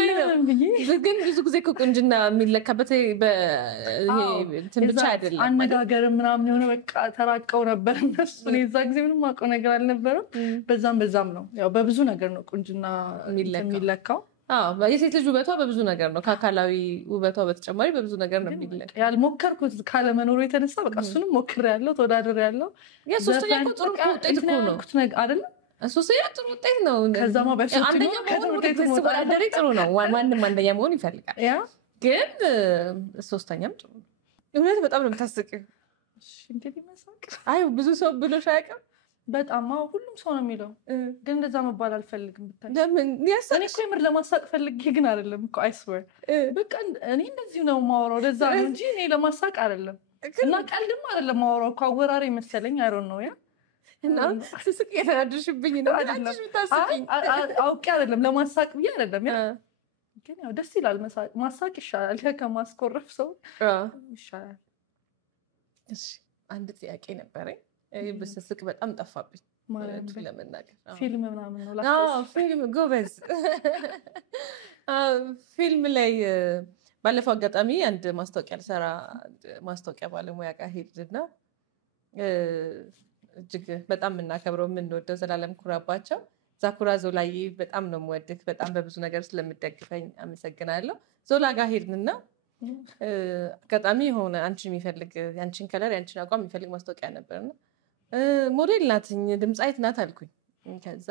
አይደለም ብዬ ግን ብዙ ጊዜ ቁንጅና የሚለካበት በይሄ እንትን ብቻ አይደለም አነጋገር ምናምን የሆነ በቃ ተራቀው ነበር እነሱ እኔ እዛ ጊዜ ምንም አውቀው ነገር አልነበረም በዛም ነው ያው በብዙ ነገር ነው ቁንጅና የሚለካው የሴት ልጅ ውበቷ በብዙ ነገር ነው ከአካላዊ ውበቷ በተጨማሪ በብዙ ነገር ነው የሚለኝ ያልሞከርኩት ካለመኖሩ የተነሳ በቃ እሱንም ሞክሬያለሁ ተወዳድሬያለሁ ሶስተኛ እኮ ጥሩ ውጤት እኮ ነው አይደለ ሶስተኛ ጥሩ ውጤት ነው ከዛማ በፊት አንደኛ መሆን ጥሩ ነው ማንም አንደኛ መሆን ይፈልጋል ግን ሶስተኛም ጥሩ ነው እውነት በጣም ነው የምታስቂው እንግዲህ መሳቅ አይ ብዙ ሰው ብሎሽ አያውቅም በጣም ሁሉም ሰው ነው የሚለው ግን እንደዛ መባል አልፈልግም ብታይ ለምን እኔ እኮ የምር ለማሳቅ ፈልጌ ግን አይደለም እኮ አይስወር በቃ እኔ እንደዚህ ነው የማወራው ለዛ ነው እንጂ እኔ ለማሳቅ አይደለም እና ቀልድም አይደለም የማወራው እኮ አወራሪ መሰለኝ አይሮን ነው ያ እና ስስቅ የተናደሽብኝ ነው አይደለም አውቄ አይደለም ለማሳቅ ብዬ አይደለም ያ ግን ያው ደስ ይላል ማሳቅ ይሻላል ከማስቆረፍ ሰው ይሻላል እሺ አንድ ጥያቄ ነበረኝ በስስቅ በጣም ጠፋብኝ ማለት ለመናገር ፊልም ምናምን ነው ፊልም ጎበዝ ፊልም ላይ ባለፈው አጋጣሚ አንድ ማስታወቂያ ልሰራ ማስታወቂያ ባለሙያ ጋር ሄድና እጅግ በጣም የምናከብረው የምንወደው ዘላለም ኩራባቸው ዛኩራ ዞላዬ በጣም ነው የምወድህ በጣም በብዙ ነገር ስለምደግፈኝ አመሰግናለሁ ዞላ ጋር ሄድንና አጋጣሚ የሆነ አንቺን የሚፈልግ ያንቺን ከለር ያንቺን አቋም የሚፈልግ ማስታወቂያ ነበርና ሞዴል ናትኝ ድምጻይት ናት አልኩኝ ከዛ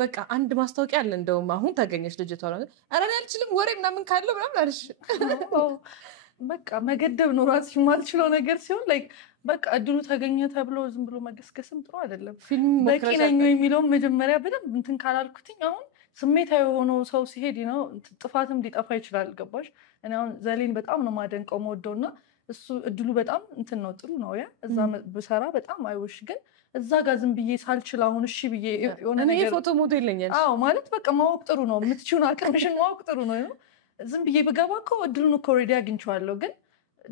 በቃ አንድ ማስታወቂያ አለ እንደውም አሁን ታገኘሽ ልጅቷ ኧረ እኔ አልችልም ወሬ ምናምን ካለው ምናምን አልሽ በቃ መገደብ ነው ራስሽ የማልችለው ነገር ሲሆን ላይክ በቃ እድሉ ተገኘ ተብሎ ዝም ብሎ መገስገስም ጥሩ አይደለም በቂ ነኝ የሚለውን መጀመሪያ በደንብ እንትን ካላልኩትኝ አሁን ስሜታዊ የሆነው ሰው ሲሄድ ነው ጥፋትም ሊጠፋ ይችላል ገባሽ እኔ አሁን ዘሌን በጣም ነው ማደንቀው መወደውና እሱ እድሉ በጣም እንትን ነው ጥሩ ነው ያ እዛ ብሰራ በጣም አይውሽ ግን እዛ ጋር ዝም ብዬ ሳልችል አሁን እሺ ብዬ የሆነ ነገር ፎቶ ሞዴል ነኝ ማለት በቃ ማወቅ ጥሩ ነው የምትችውን አቅምሽን ማወቅ ጥሩ ነው ዝም ብዬ ብገባ እኮ እድሉን እኮ ኦልሬዲ አግኝቼዋለሁ ግን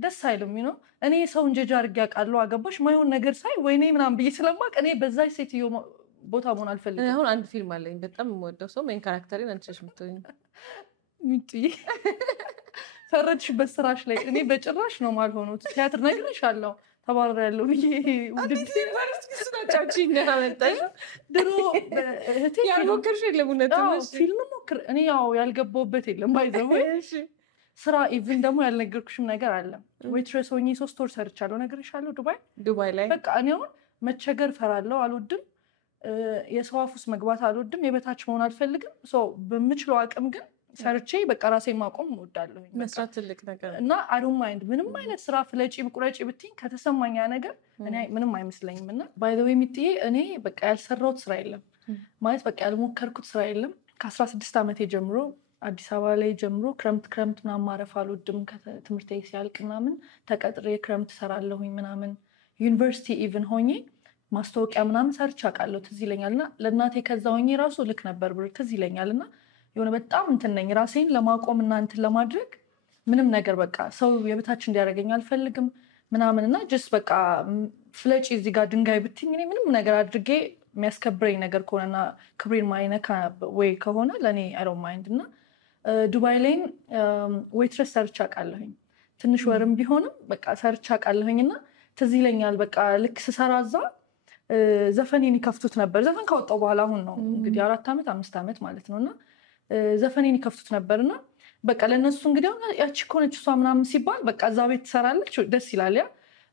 ደስ አይልም ነው እኔ ሰው እንጀጃ አድርጌ አውቃለሁ አገባሽ ማይሆን ነገር ሳይ ወይኔ ምናምን ብዬ ስለማቅ እኔ በዛች ሴትዮ ቦታ መሆን አልፈልግም አሁን አንድ ፊልም አለኝ በጣም የምወደው ሰው ሜን ካራክተሪን አንቺ ነሽ የምትሆኚው ሚጥዬ ፈረድሽበት ስራሽ ላይ እኔ በጭራሽ ነው ማልሆነው ቲያትር ነግሬሻለሁ ተባረራለሁ ብዬ ውድድር ዩኒቨርሲቲ ስናጫውቺኝ ያመጣሽ ድሮ እህቴ ያልሞከርሽ የለም እውነትም ፊልም ሞክር እኔ ያው ያልገባሁበት የለም ባይዘው ስራ ኢቭን ደግሞ ያልነገርኩሽም ነገር አለ ዌትረስ ሆኜ 3 ወር ሰርቻለሁ ነግሬሻለሁ ዱባይ ላይ በቃ እኔ አሁን መቸገር ፈራለሁ አልወድም የሰው አፍ ውስጥ መግባት አልወድም የበታች መሆን አልፈልግም በምችለው አቅም ግን ሰርቼ በቃ ራሴን ማቆም እወዳለሁ መስራት ትልቅ ነገር እና አይ ዶንት ማይንድ ምንም አይነት ስራ ፍለጪ ብቁረጪ ብትኝ ከተሰማኝ ያ ነገር እኔ ምንም አይመስለኝም እና ባይ ዘ ዌይ ሚጥዬ እኔ በቃ ያልሰራሁት ስራ የለም ማለት በቃ ያልሞከርኩት ስራ የለም ከ16 ዓመቴ ጀምሮ አዲስ አበባ ላይ ጀምሮ ክረምት ምናምን ማረፍ አልወድም ከትምህርቴ ሲያልቅ ምናምን ተቀጥሬ ክረምት ሰራለሁኝ ምናምን ዩኒቨርሲቲ ኢቭን ሆኜ ማስታወቂያ ምናምን ሰርች አውቃለሁ ትዝ ይለኛልና ለእናቴ ከዛ ሆኜ ራሱ ልክ ነበር ብር ትዝ ይለኛልና የሆነ በጣም እንትን ነኝ ራሴን ለማቆም እና እንትን ለማድረግ ምንም ነገር በቃ ሰው የበታች እንዲያደርገኝ አልፈልግም ምናምንና ጀስት በቃ ፍለጪ እዚህ ጋር ድንጋይ ብትኝ እኔ ምንም ነገር አድርጌ የሚያስከብረኝ ነገር ከሆነና ክብሬን ማይነካ ወይ ከሆነ ለእኔ አይ ዶንት ማይንድ እና ዱባይ ላይ ዌትረስ ሰርች አውቃለሁኝ ትንሽ ወርም ቢሆንም በቃ ሰርች አውቃለሁኝና ትዝ ይለኛል በቃ ልክ ስሰራ እዛ ዘፈኔን ይከፍቱት ነበር ዘፈን ካወጣው በኋላ አሁን ነው እንግዲህ 4 ዓመት 5 ዓመት ማለት ነውና ዘፈኔን ይከፍቱት ነበርና በቃ ለነሱ እንግዲህ ያቺ ኮነች እሷ ምናምን ሲባል በቃ እዛ ቤት ትሰራለች ደስ ይላል ያ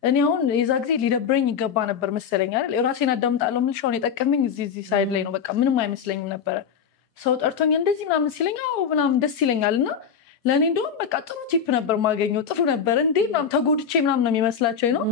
እኔ አሁን የዛ ጊዜ ሊደብረኝ ይገባ ነበር መሰለኝ አይደል ራሴን አዳምጣለሁ ምልሻውን የጠቀመኝ እዚህ ሳይድ ላይ ነው በቃ ምንም አይመስለኝም ነበር ሰው ጠርቶኝ እንደዚህ ምናምን ሲለኝ ምናምን ደስ ይለኛልና ለኔ እንደውም በቃ ጥሩ ቲፕ ነበር ማገኘው ጥሩ ነበር እንዴ ምናምን ተጎድቼ ምናምን ነው የሚመስላቸው ነው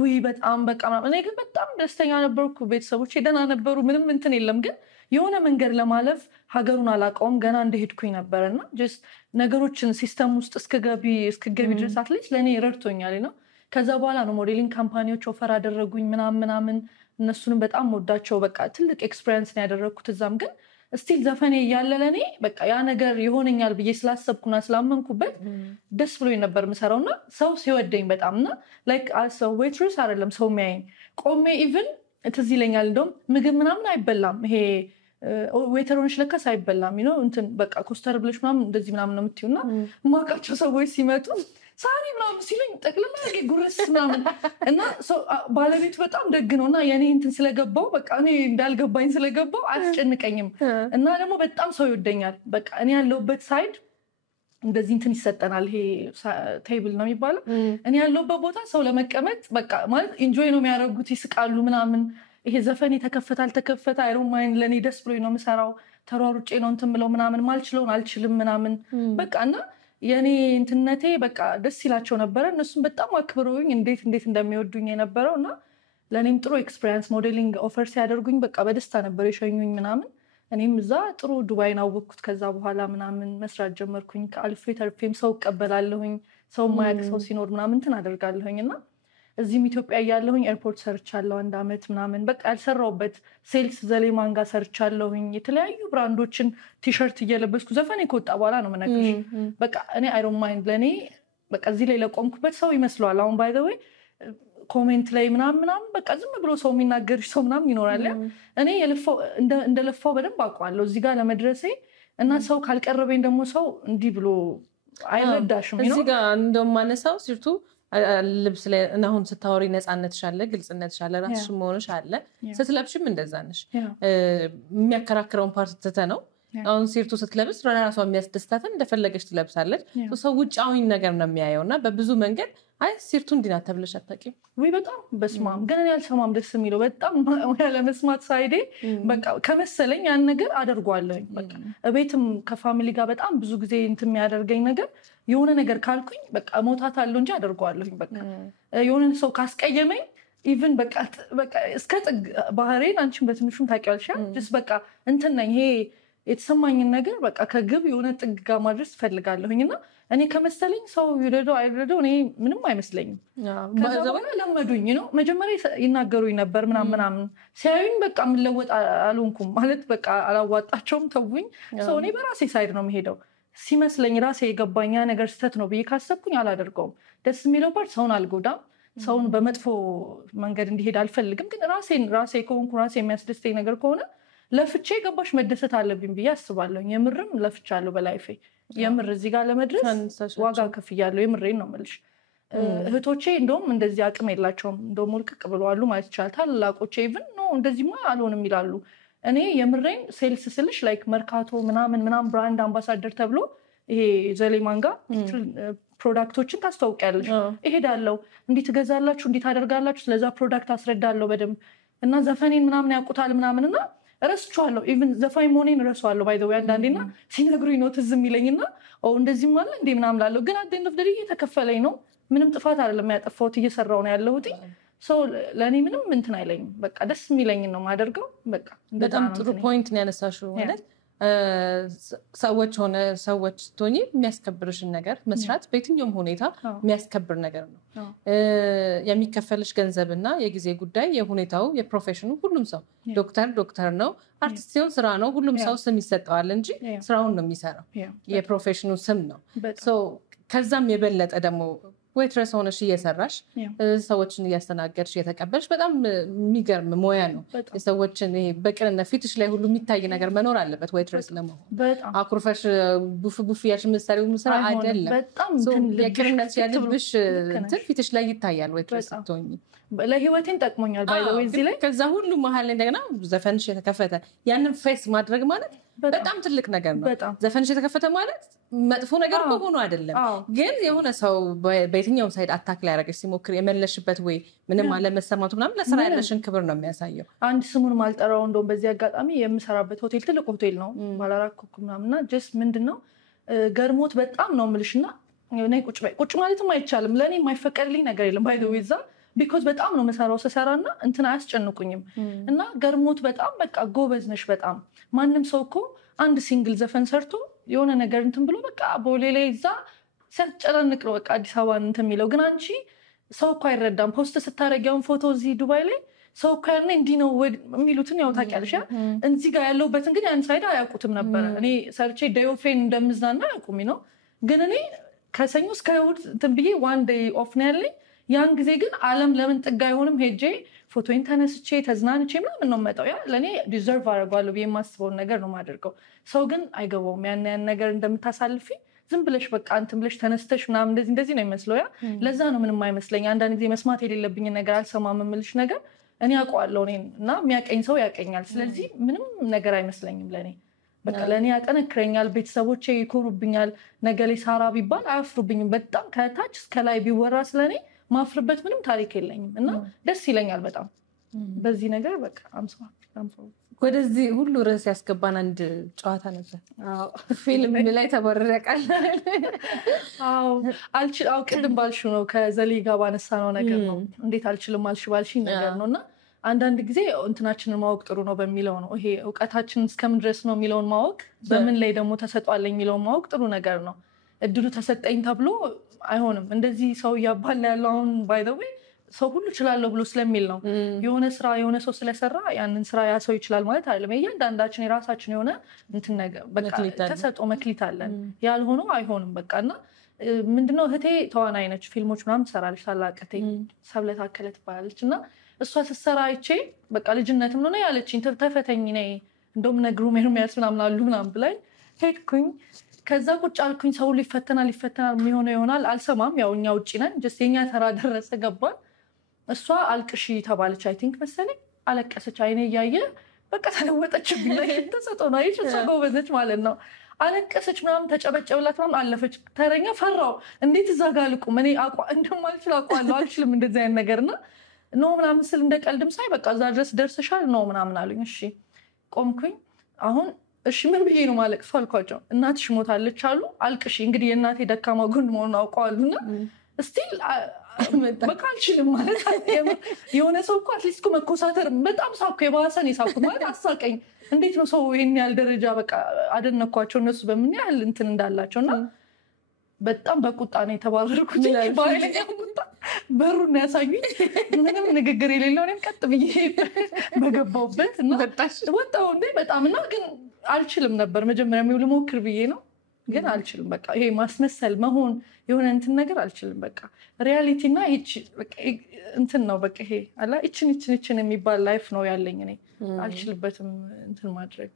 ወይ በጣም በቃ እኔ ግን በጣም ደስተኛ ነበርኩ ቤተሰቦቼ ደህና ነበሩ ምንም እንትን የለም ግን የሆነ መንገድ ለማለፍ ሀገሩን አላውቀውም ገና እንደሄድኩኝ ነበርና ጀስት ነገሮችን ሲስተም ውስጥ እስከገቢ ድረስ አትሊስት ለኔ ረድቶኛል ነው ከዛ በኋላ ነው ሞዴሊንግ ካምፓኒዎች ኦፈር አደረጉኝ ምናምን እነሱንም በጣም ወዳቸው በቃ ትልቅ ኤክስፒሪየንስ ነው ያደረኩት እዛም ግን ስቲል ዘፈኔ ያለ ለኔ በቃ ያ ነገር ይሆነኛል ብዬ ስላሰብኩና ስላመንኩበት ደስ ብሎኝ ነበር ምሰራውና ሰው ሲወደኝ በጣምና ላይክ ሰው ዌትረስ አይደለም ሰው የሚያየኝ ቆሜ ኢቭን ትዝ ይለኛል እንደውም ምግብ ምናምን አይበላም ይሄ ዌተሮንሽ ለካስ አይበላም እንትን በቃ ኮስተር ብለሽ ምናምን እንደዚህ ምናምን ነው የምትዩና ማቃቸው ሰዎች ሲመጡ ሳሪ ምናምን ሲሉኝ ጠቅልላ ጉርስ ምናምን እና ባለቤቱ በጣም ደግ ነውና የኔ እንትን ስለገባው በቃ እኔ እንዳልገባኝ ስለገባው አያስጨንቀኝም እና ደግሞ በጣም ሰው ይወደኛል በቃ እኔ ያለሁበት ሳይድ እንደዚህ እንትን ይሰጠናል ይሄ ቴብል ነው የሚባለው እኔ ያለሁበት ቦታ ሰው ለመቀመጥ በቃ ማለት ኢንጆይ ነው የሚያደርጉት ይስቃሉ ምናምን ይሄ ዘፈን ተከፈተ አይ ዶንት ማይንድ ለኔ ደስ ብሎኝ ነው የምሰራው ተሯሩጬ ነው እንትን ብለው ምናምን ማልችለውን አልችልም ምናምን በቃ እና የኔ እንትነቴ በቃ ደስ ይላቸው ነበር እነሱም በጣም አክብረውኝ እንዴት እንደሚወዱኝ የነበረውና ለኔም ጥሩ ኤክስፒሪየንስ ሞዴሊንግ ኦፈር ሲያደርጉኝ በቃ በደስታ ነበር የሸኙኝ ምናምን እኔም እዛ ጥሩ ዱባይን አወቅኩት ከዛ በኋላ ምናምን መስራት ጀመርኩኝ ከአልፌ ተርፌም ሰው ቀበላለሁኝ ሰው ማያቅ ሰው ሲኖር ምናምን እንትን አደርጋለሁኝና እዚህም ኢትዮጵያ ያለሁኝ ኤርፖርት ሰርቻለሁ 1 አመት ምናምን በቃ ያልሰራውበት ሴልስ ዘሌማን ጋር ሰርቻለሁኝ የተለያዩ ብራንዶችን ቲሸርት እየለበስኩ ዘፈኔ ከወጣ በኋላ ነው መነግርሽ በቃ እኔ አይ ዶንት ማይንድ ለኔ በቃ እዚህ ላይ ለቆምኩበት ሰው ይመስላል አሁን ባይ ዘ ዌይ ኮሜንት ላይ ምናምን በቃ ዝም ብሎ ሰው የሚናገርሽ ሰው ምናምን ይኖራል እኔ እንደለፋው በደንብ አውቀዋለሁ እዚህ ጋር ለመድረሴ እና ሰው ካልቀረበኝ ደግሞ ሰው እንዲህ ብሎ አይረዳሽም እዚህ ጋር እንደማነሳው ሲርቱ ልብስ ላይ አሁን ስታወሪ ነፃነትሽ አለ ግልጽነትሽ አለ ራስሽ መሆንሽ አለ ስትለብሽም እንደዛ ነሽ የሚያከራክረውን ፓርት ትተ ነው አሁን ሲርቱ ስትለብስ ራሷ የሚያስደስታትን እንደፈለገች ትለብሳለች ሰው ውጫዊ ነገር ነው የሚያየውና በብዙ መንገድ አይ ሲርቱ እንዲና ተብለሽ አታውቂም ወይ በጣም በስማም ግን እኔ አልሰማም ደስ የሚለው በጣም ያለ መስማት ሳይዴ በቃ ከመሰለኝ ያን ነገር አደርጓለሁኝ በቃ እቤትም ከፋሚሊ ጋር በጣም ብዙ ጊዜ እንትን የሚያደርገኝ ነገር የሆነ ነገር ካልኩኝ በቃ ሞታታለሁ እንጂ አደርጓለሁኝ በቃ የሆነ ሰው ካስቀየመኝ ኢቭን በቃ እስከ ጥግ ባህሬን አንቺን በትንሹም ታውቂያለሽ just በቃ እንትን ነኝ ይሄ የተሰማኝን ነገር በቃ ከግብ የሆነ ጥግ ጋር ማድረስ ፈልጋለሁኝና እኔ ከመሰለኝ ሰው ይረዳው አይረዳው እኔ ምንም አይመስለኝም ከዛ በኋላ ለመዱኝ ነው መጀመሪያ ይናገሩኝ ነበር ምናምን ሲያዩኝ በቃ ምለወጥ አልሆንኩም ማለት በቃ አላዋጣቸውም ተውኝ ሰው እኔ በራሴ ሳይድ ነው የምሄደው ሲመስለኝ ራሴ የገባኛ ነገር ስተት ነው ብዬ ካሰብኩኝ አላደርገውም ደስ የሚለው ፓርት ሰውን አልጎዳም ሰውን በመጥፎ መንገድ እንዲሄድ አልፈልግም ግን ራሴ ከሆንኩ ራሴ የሚያስደስተኝ ነገር ከሆነ ለፍቼ ገባሽ መደሰት አለብኝ ብዬ አስባለሁ የምርም ለፍቻለሁ በላይፌ የምር እዚህ ጋር ለመድረስ ዋጋ ከፍያለሁ የምሬን ነው የምልሽ እህቶቼ እንደውም እንደዚህ አቅም የላቸውም እንደውም ሙልቅቅ ብለዋሉ ማለት ይችላል ታላላቆቼ ኢቭን ነው እንደዚህማ አልሆንም ይላሉ እኔ የምሬን ሴልስ ስልሽ ላይክ መርካቶ ምናምን ብራንድ አምባሳደር ተብሎ ይሄ ዘሌማን ጋር ፕሮዳክቶችን ታስተዋውቂያለሽ እሄዳለሁ እንዴት ትገዛላችሁ እንዴት ታደርጋላችሁ ስለዛ ፕሮዳክት አስረዳለሁ በደንብ እና ዘፈኔን ምናምን ያውቁታል ምናምንና ረስቻለሁ ኢቭን ዘፋኝ መሆኔን ረሳዋለሁ ባይ ዘ ዌይ አንዳንዴና ሲነግሩኝ ነው ትዝ የሚለኝና እንደዚህ ማለት እንዴ ምናምን ላለው ግን አደን ኦፍ ደሪዬ ተከፈለኝ ነው ምንም ጥፋት አይደለም ያጠፋሁት እየሰራው ነው ያለሁት ሰው ለኔ ምንም እንትን አይለኝም በቃ ደስ የሚለኝ ነው ማደርገው በቃ በጣም ጥሩ ፖይንት ነው ያነሳሽው ማለት ሰዎች ቶኒ የሚያስከብርሽን ነገር መስራት በየትኛውም ሁኔታ የሚያስከብር ነገር ነው የሚከፈልሽ ገንዘብና የጊዜ ጉዳይ የሁኔታው የፕሮፌሽኑ ሁሉም ሰው ዶክተር ነው አርቲስት ሲሆን ስራ ነው ሁሉም ሰው ስም ይሰጠዋል እንጂ ስራውን ነው የሚሰራው የፕሮፌሽኑ ስም ነው ሶ ከዛም የበለጠ ደግሞ ዌትረስ ሆነሽ እየሰራሽ ሰዎችን እያስተናገድሽ እየተቀበልሽ በጣም የሚገርም ሙያ ነው የሰዎችን ይሄ በቅንነት ፊትሽ ላይ ሁሉ የሚታይ ነገር መኖር አለበት ዌትረስ ለመሆን አኩርፈሽ ቡፍ ያልሽ ምሳሌው ስራ አይደለም የቅንነት ያልብሽ እንትን ፊትሽ ላይ ይታያል ዌትረስ ስትሆኚ ለህይወቴን ጠቅሞኛል ባይ ዘ ዌይ እዚህ ላይ ከዛ ሁሉ መሀል ላይ እንደገና ዘፈንሽ የተከፈተ ያንን ፌስ ማድረግ ማለት በጣም ትልቅ ነገር ነው ዘፈንሽ የተከፈተ ማለት መጥፎ ነገር ሆኖ አይደለም ግን የሆነ ሰው በየትኛው ሳይድ አታክ ላይ ያደርገሽ ሲሞክር የመለሽበት ወይ ምንም አለመሰማቱ ምናምን ለስራ ያለሽን ክብር ነው የሚያሳየው አንድ ስሙን ማልጠራው እንደውም በዚህ አጋጣሚ የምሰራበት ሆቴል ትልቅ ሆቴል ነው ባላራኮኩ ምናምንና ጀስት ምንድነው ገርሞት በጣም ነው ምልሽና እኔ ቁጭ ማለትም አይቻልም ለኔ የማይፈቀድልኝ ነገር የለም ባይ ዘ ዌይ ዛ ቢኮዝ በጣም ነው መሰራው ሰሰራና እንትን አያስጨንቁኝም እና ገርሞት በጣም በቃ ጎበዝ ነሽ በጣም ማንንም ሰው እኮ አንድ ሲንግል ዘፈን ሰርቶ የሆነ ነገር እንትን ብሎ በቃ ቦሌ ላይ እዛ ሲያጨናንቅ ነው በቃ አዲስ አበባ እንትን የሚለው ግን አንቺ ሰው እኮ አይረዳም ፖስት ስታረጊያውን ፎቶ እዚህ ዱባይ ላይ ሰው እኮ ያኔ እንዲህ ነው የሚሉትን ያው ታውቂያለሽ እዚህ ጋር ያለውበትን ግን ያን ሳይድ አያውቁትም ነበረ እኔ ሰርቼ ዴዮፌን እንደምዝናና አያውቁም ነው ግን እኔ ከሰኞ እስከ እሑድ እንትን ብዬ ዋን ዴይ ኦፍ ነው ያለኝ ያን ጊዜ ግን ዓለም ለምን ጥጋ አይሆንም ሄጄ ፎቶን ተነስቼ ተዝናንቼ ምናምን ነው መጣው ያ ለኔ ዲዘርቭ አደርጋለሁ በየማስበው ነገር ነው ማደርገው ሰው ግን አይገባውም ያን ነገር እንደምታሳልፊ ዝም ብለሽ በቃ አንተም ብለሽ ተነስተሽ ምናምን እንደዚህ ነው የሚመስለው ያ ለዛ ነው ምንም አይመስለኝ አንዳንድ ጊዜ መስማት የሌለብኝ ነገር አልሰማም የምልሽ ነገር እኔ አውቀዋለሁ እኔና የሚያቀኝ ሰው ያቀኛል ስለዚህ ምንም ነገር አይመስለኝም ለኔ በቃ ለኔ ያጠነክረኛል ቤተሰቦቼ ይኮሩብኛል ነገ ላይ ሳራ ቢባል አያፍሩብኝም በጣም ከታች እስከ ላይ ቢወራ ስለኔ ማፍርበት ምንም ታሪክ የለኝም እና ደስ ይለኛል በጣም በዚህ ነገር በቃ አምሳው ወደዚህ ሁሉ ርዕስ ያስገባን አንድ ጨዋታ ነበር ፊልም ላይ ተበረቀል ቅድም ባልሽው ነው ከዘሌ ጋር ባነሳነው ነገር ነው እንዴት አልችልም ባልሽኝ ነገር ነውና አንዳንድ ጊዜ እንትናችንን ማወቅ ጥሩ ነው በሚለው ነው ይሄ ዕውቀታችን እስከምን ድረስ ነው የሚለውን ማወቅ በምን ላይ ደግሞ ተሰጧለኝ የሚለውን ማወቅ ጥሩ ነገር ነው እድሉ ተሰጠኝ ተብሎ አይሆንም እንደዚህ ሰው ያባል ያለው አሁን ባይ ዘ ዌይ ሰው ሁሉ ይችላል ብሎ ስለሚል ነው የሆነ ስራ የሆነ ሰው ስለሰራ ያንን ስራ ያ ሰው ይችላል ማለት አይደለም እያንዳንዳችን የራሳችን የሆነ እንትን ነገር በቃ ተሰጦ መክሊት አለን ያልሆነው አይሆንም በቃና ምንድነው እህቴ ተዋናይ ነች ፊልሞች ምናምን ትሰራለች ታላቀቴ ሰብለት አከለት ባለችና እሷ ስትሰራ አይቼ በቃ ልጅነትም ነው ያለችኝ ተፈተኝ ነይ እንደውም ነግሩ ሜርሚያስ ምናምን አሉ ምናምን ብላኝ ሄድኩኝ ከዛ ቁጭ አልኩኝ ሰው ሊፈተናል የሚሆነው ይሆናል አልሰማም ያው እኛ ውጪ ነን ጀስት የኛ ተራ ደረሰ ገባን እሷ አልቅሺ ተባለች አይ ቲንክ መሰለኝ አለቀሰች አይኔ ያየ በቃ ተለወጠችብኝ ላይ ተሰጠና ይች ሰጎበዘች ማለት ነው አለቀሰች ምናምን ተጨበጨብላት ምናምን አለፈች ተረኛ ፈራው እንዴት እዛ ጋር ልቁም እኔ እንደማልችል አውቃለሁ አልችልም እንደዚህ አይነት ነገርና ነው ምናምን ስል እንደቀልድም ሳይ በቃ እዛ ድረስ ደርሰሻል ነው ምናምን አሉኝ እሺ ቆምኩኝ አሁን እሺ ምን ብዬ ነው ማለቅስ አልኳቸው እናትሽ ሞታለች አሉ አልቅሺ እንግዲህ የእናቴ ደካማ ጎን መሆኑን አውቀዋሉና ስቲል በቃ አልችልም ማለት የሆነ ሰው እኮ አትሊስት መኮሳተር በጣም ሳኩ የባሰን የሳኩ ማለት አሳቀኝ እንዴት ነው ሰው ይሄን ያህል ደረጃ በቃ አደነኳቸው እነሱ በምን ያህል እንትን እንዳላቸውና በጣም በቁጣ ነው የተባረርኩት ባይለኛ ቁጣ በሩን ያሳዩኝ ምንም ንግግር የሌለው እኔም ቀጥ ብዬ በገባውበት እና ወጣው እንዴ በጣምና ግን አልችልም ነበር መጀመሪያ ልሞክር ብዬ ነው ግን አልችልም በቃ ይሄ ማስመሰል መሆን የሆነ እንትን ነገር አልችልም በቃ ሪያሊቲና እቺ በቃ እንትን ነው በቃ ይሄ አላ እቺን የሚባል ላይፍ ነው ያለኝ እኔ አልችልበትም እንትን ማድረግ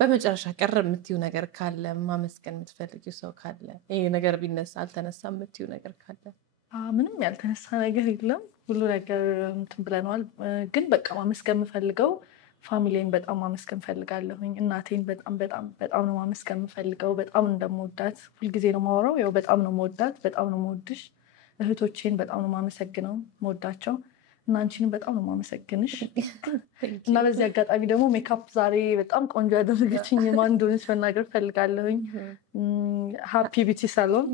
በመጨረሻ ቀረ የምትዩ ነገር ካለ ማመስገን የምትፈልጊው ሰው ካለ ይሄ ነገር ቢነሳ አልተነሳ የምትዩ ነገር ካለ ምንም ያልተነሳ ነገር የለም ሁሉ ነገር እንትን ብለናል ግን በቃ ማመስገን የምፈልገው ፋሚሊን በጣም ማመስገን ፈልጋለሁኝ እናቴን በጣም ነው ማመስገን የምፈልገው በጣም እንደምወዳት ሁሉ ጊዜ ነው ማወራው ያው በጣም ነው መወዳት በጣም ነው መወድሽ እህቶቼን በጣም ነው ማመሰግነው መወዳቸው እና አንቺን በጣም ነው ማመሰግንሽ እና በዚህ አጋጣሚ ደግሞ ሜካፕ ዛሬ በጣም ቆንጆ ያደረገችኝ ማን እንደሆነች መናገር ፈልጋለሁኝ ሃፒ ቢዩቲ ሳሎን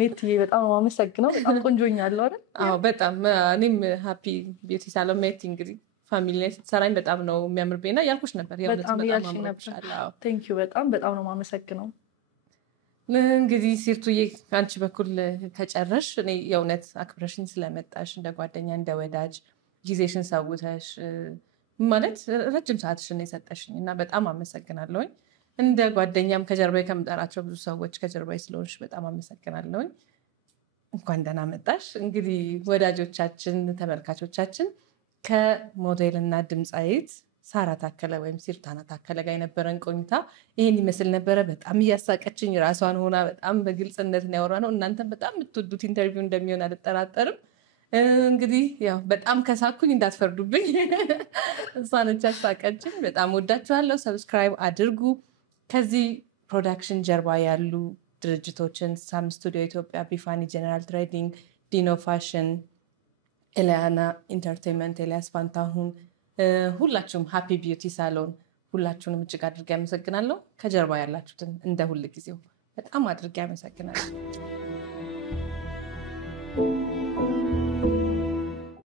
ሜትዬ በጣም ነው ማመሰግነው በጣም ቆንጆኛለሁ አይደል አዎ በጣም እኔም ሃፒ ቢዩቲ ሳሎን ሜት እንግዲህ ፋሚሊ ላይ ስትሰራኝ በጣም ነው የሚያምርብኝና ያልኩሽ ነበር በጣም ቴንክ ዩ በጣም ነው ማመሰግነው እንግዲህ ሲርቱዬ አንቺ በኩል ከጨረሽ እኔ የእውነት አክብረሽኝ ስለመጣሽ እንደ ጓደኛ እንደ ወዳጅ ጊዜሽን ሰውተሽ ማለት ረጅም ሰዓትሽን የሰጠሽኝ እና በጣም አመሰግናለሁኝ እንደ ጓደኛም ከጀርባዬ ከምጠራቸው ብዙ ሰዎች ከጀርባዬ ስለሆንሽ በጣም አመሰግናለሁኝ እንኳን ደህና መጣሽ እንግዲህ ወዳጆቻችን ተመልካቾቻችን ከሞዴልና ድምፃዊት ሳራ ታከለ ወይም ሲርታና ታከለ ጋር የነበረን ቆይታ ይሄን ይመስል ነበረ በጣም እያሳቀችኝ ራሷን ሆና በጣም በግልጽነት ነው ያወራነው እናንተም በጣም የምትወዱት ኢንተርቪው እንደሚሆን አልጠራጠርም እንግዲህ ያው በጣም ከሳኩኝ እንዳትፈርዱብኝ እሷ ነች ያሳቀችኝ በጣም ወዳችኋለሁ ሰብስክራይብ አድርጉ ከዚህ ፕሮዳክሽን ጀርባ ያሉ ድርጅቶችን ሳም ስቱዲዮ ኢትዮጵያ ቢፋኒ ጀነራል ትሬዲንግ ዲኖ ፋሽን ኤሊያና ኢንተርቴይንመንት ኤልያስ ፋንታሁን ሁላችሁም ሃፒ ቢዩቲ ሳሎን ሁላችሁንም እጅግ አድርጌ አመሰግናለሁ ከጀርባ ያላችሁትን እንደ ሁሉ ጊዜው በጣም አድርጌ አመሰግናለሁ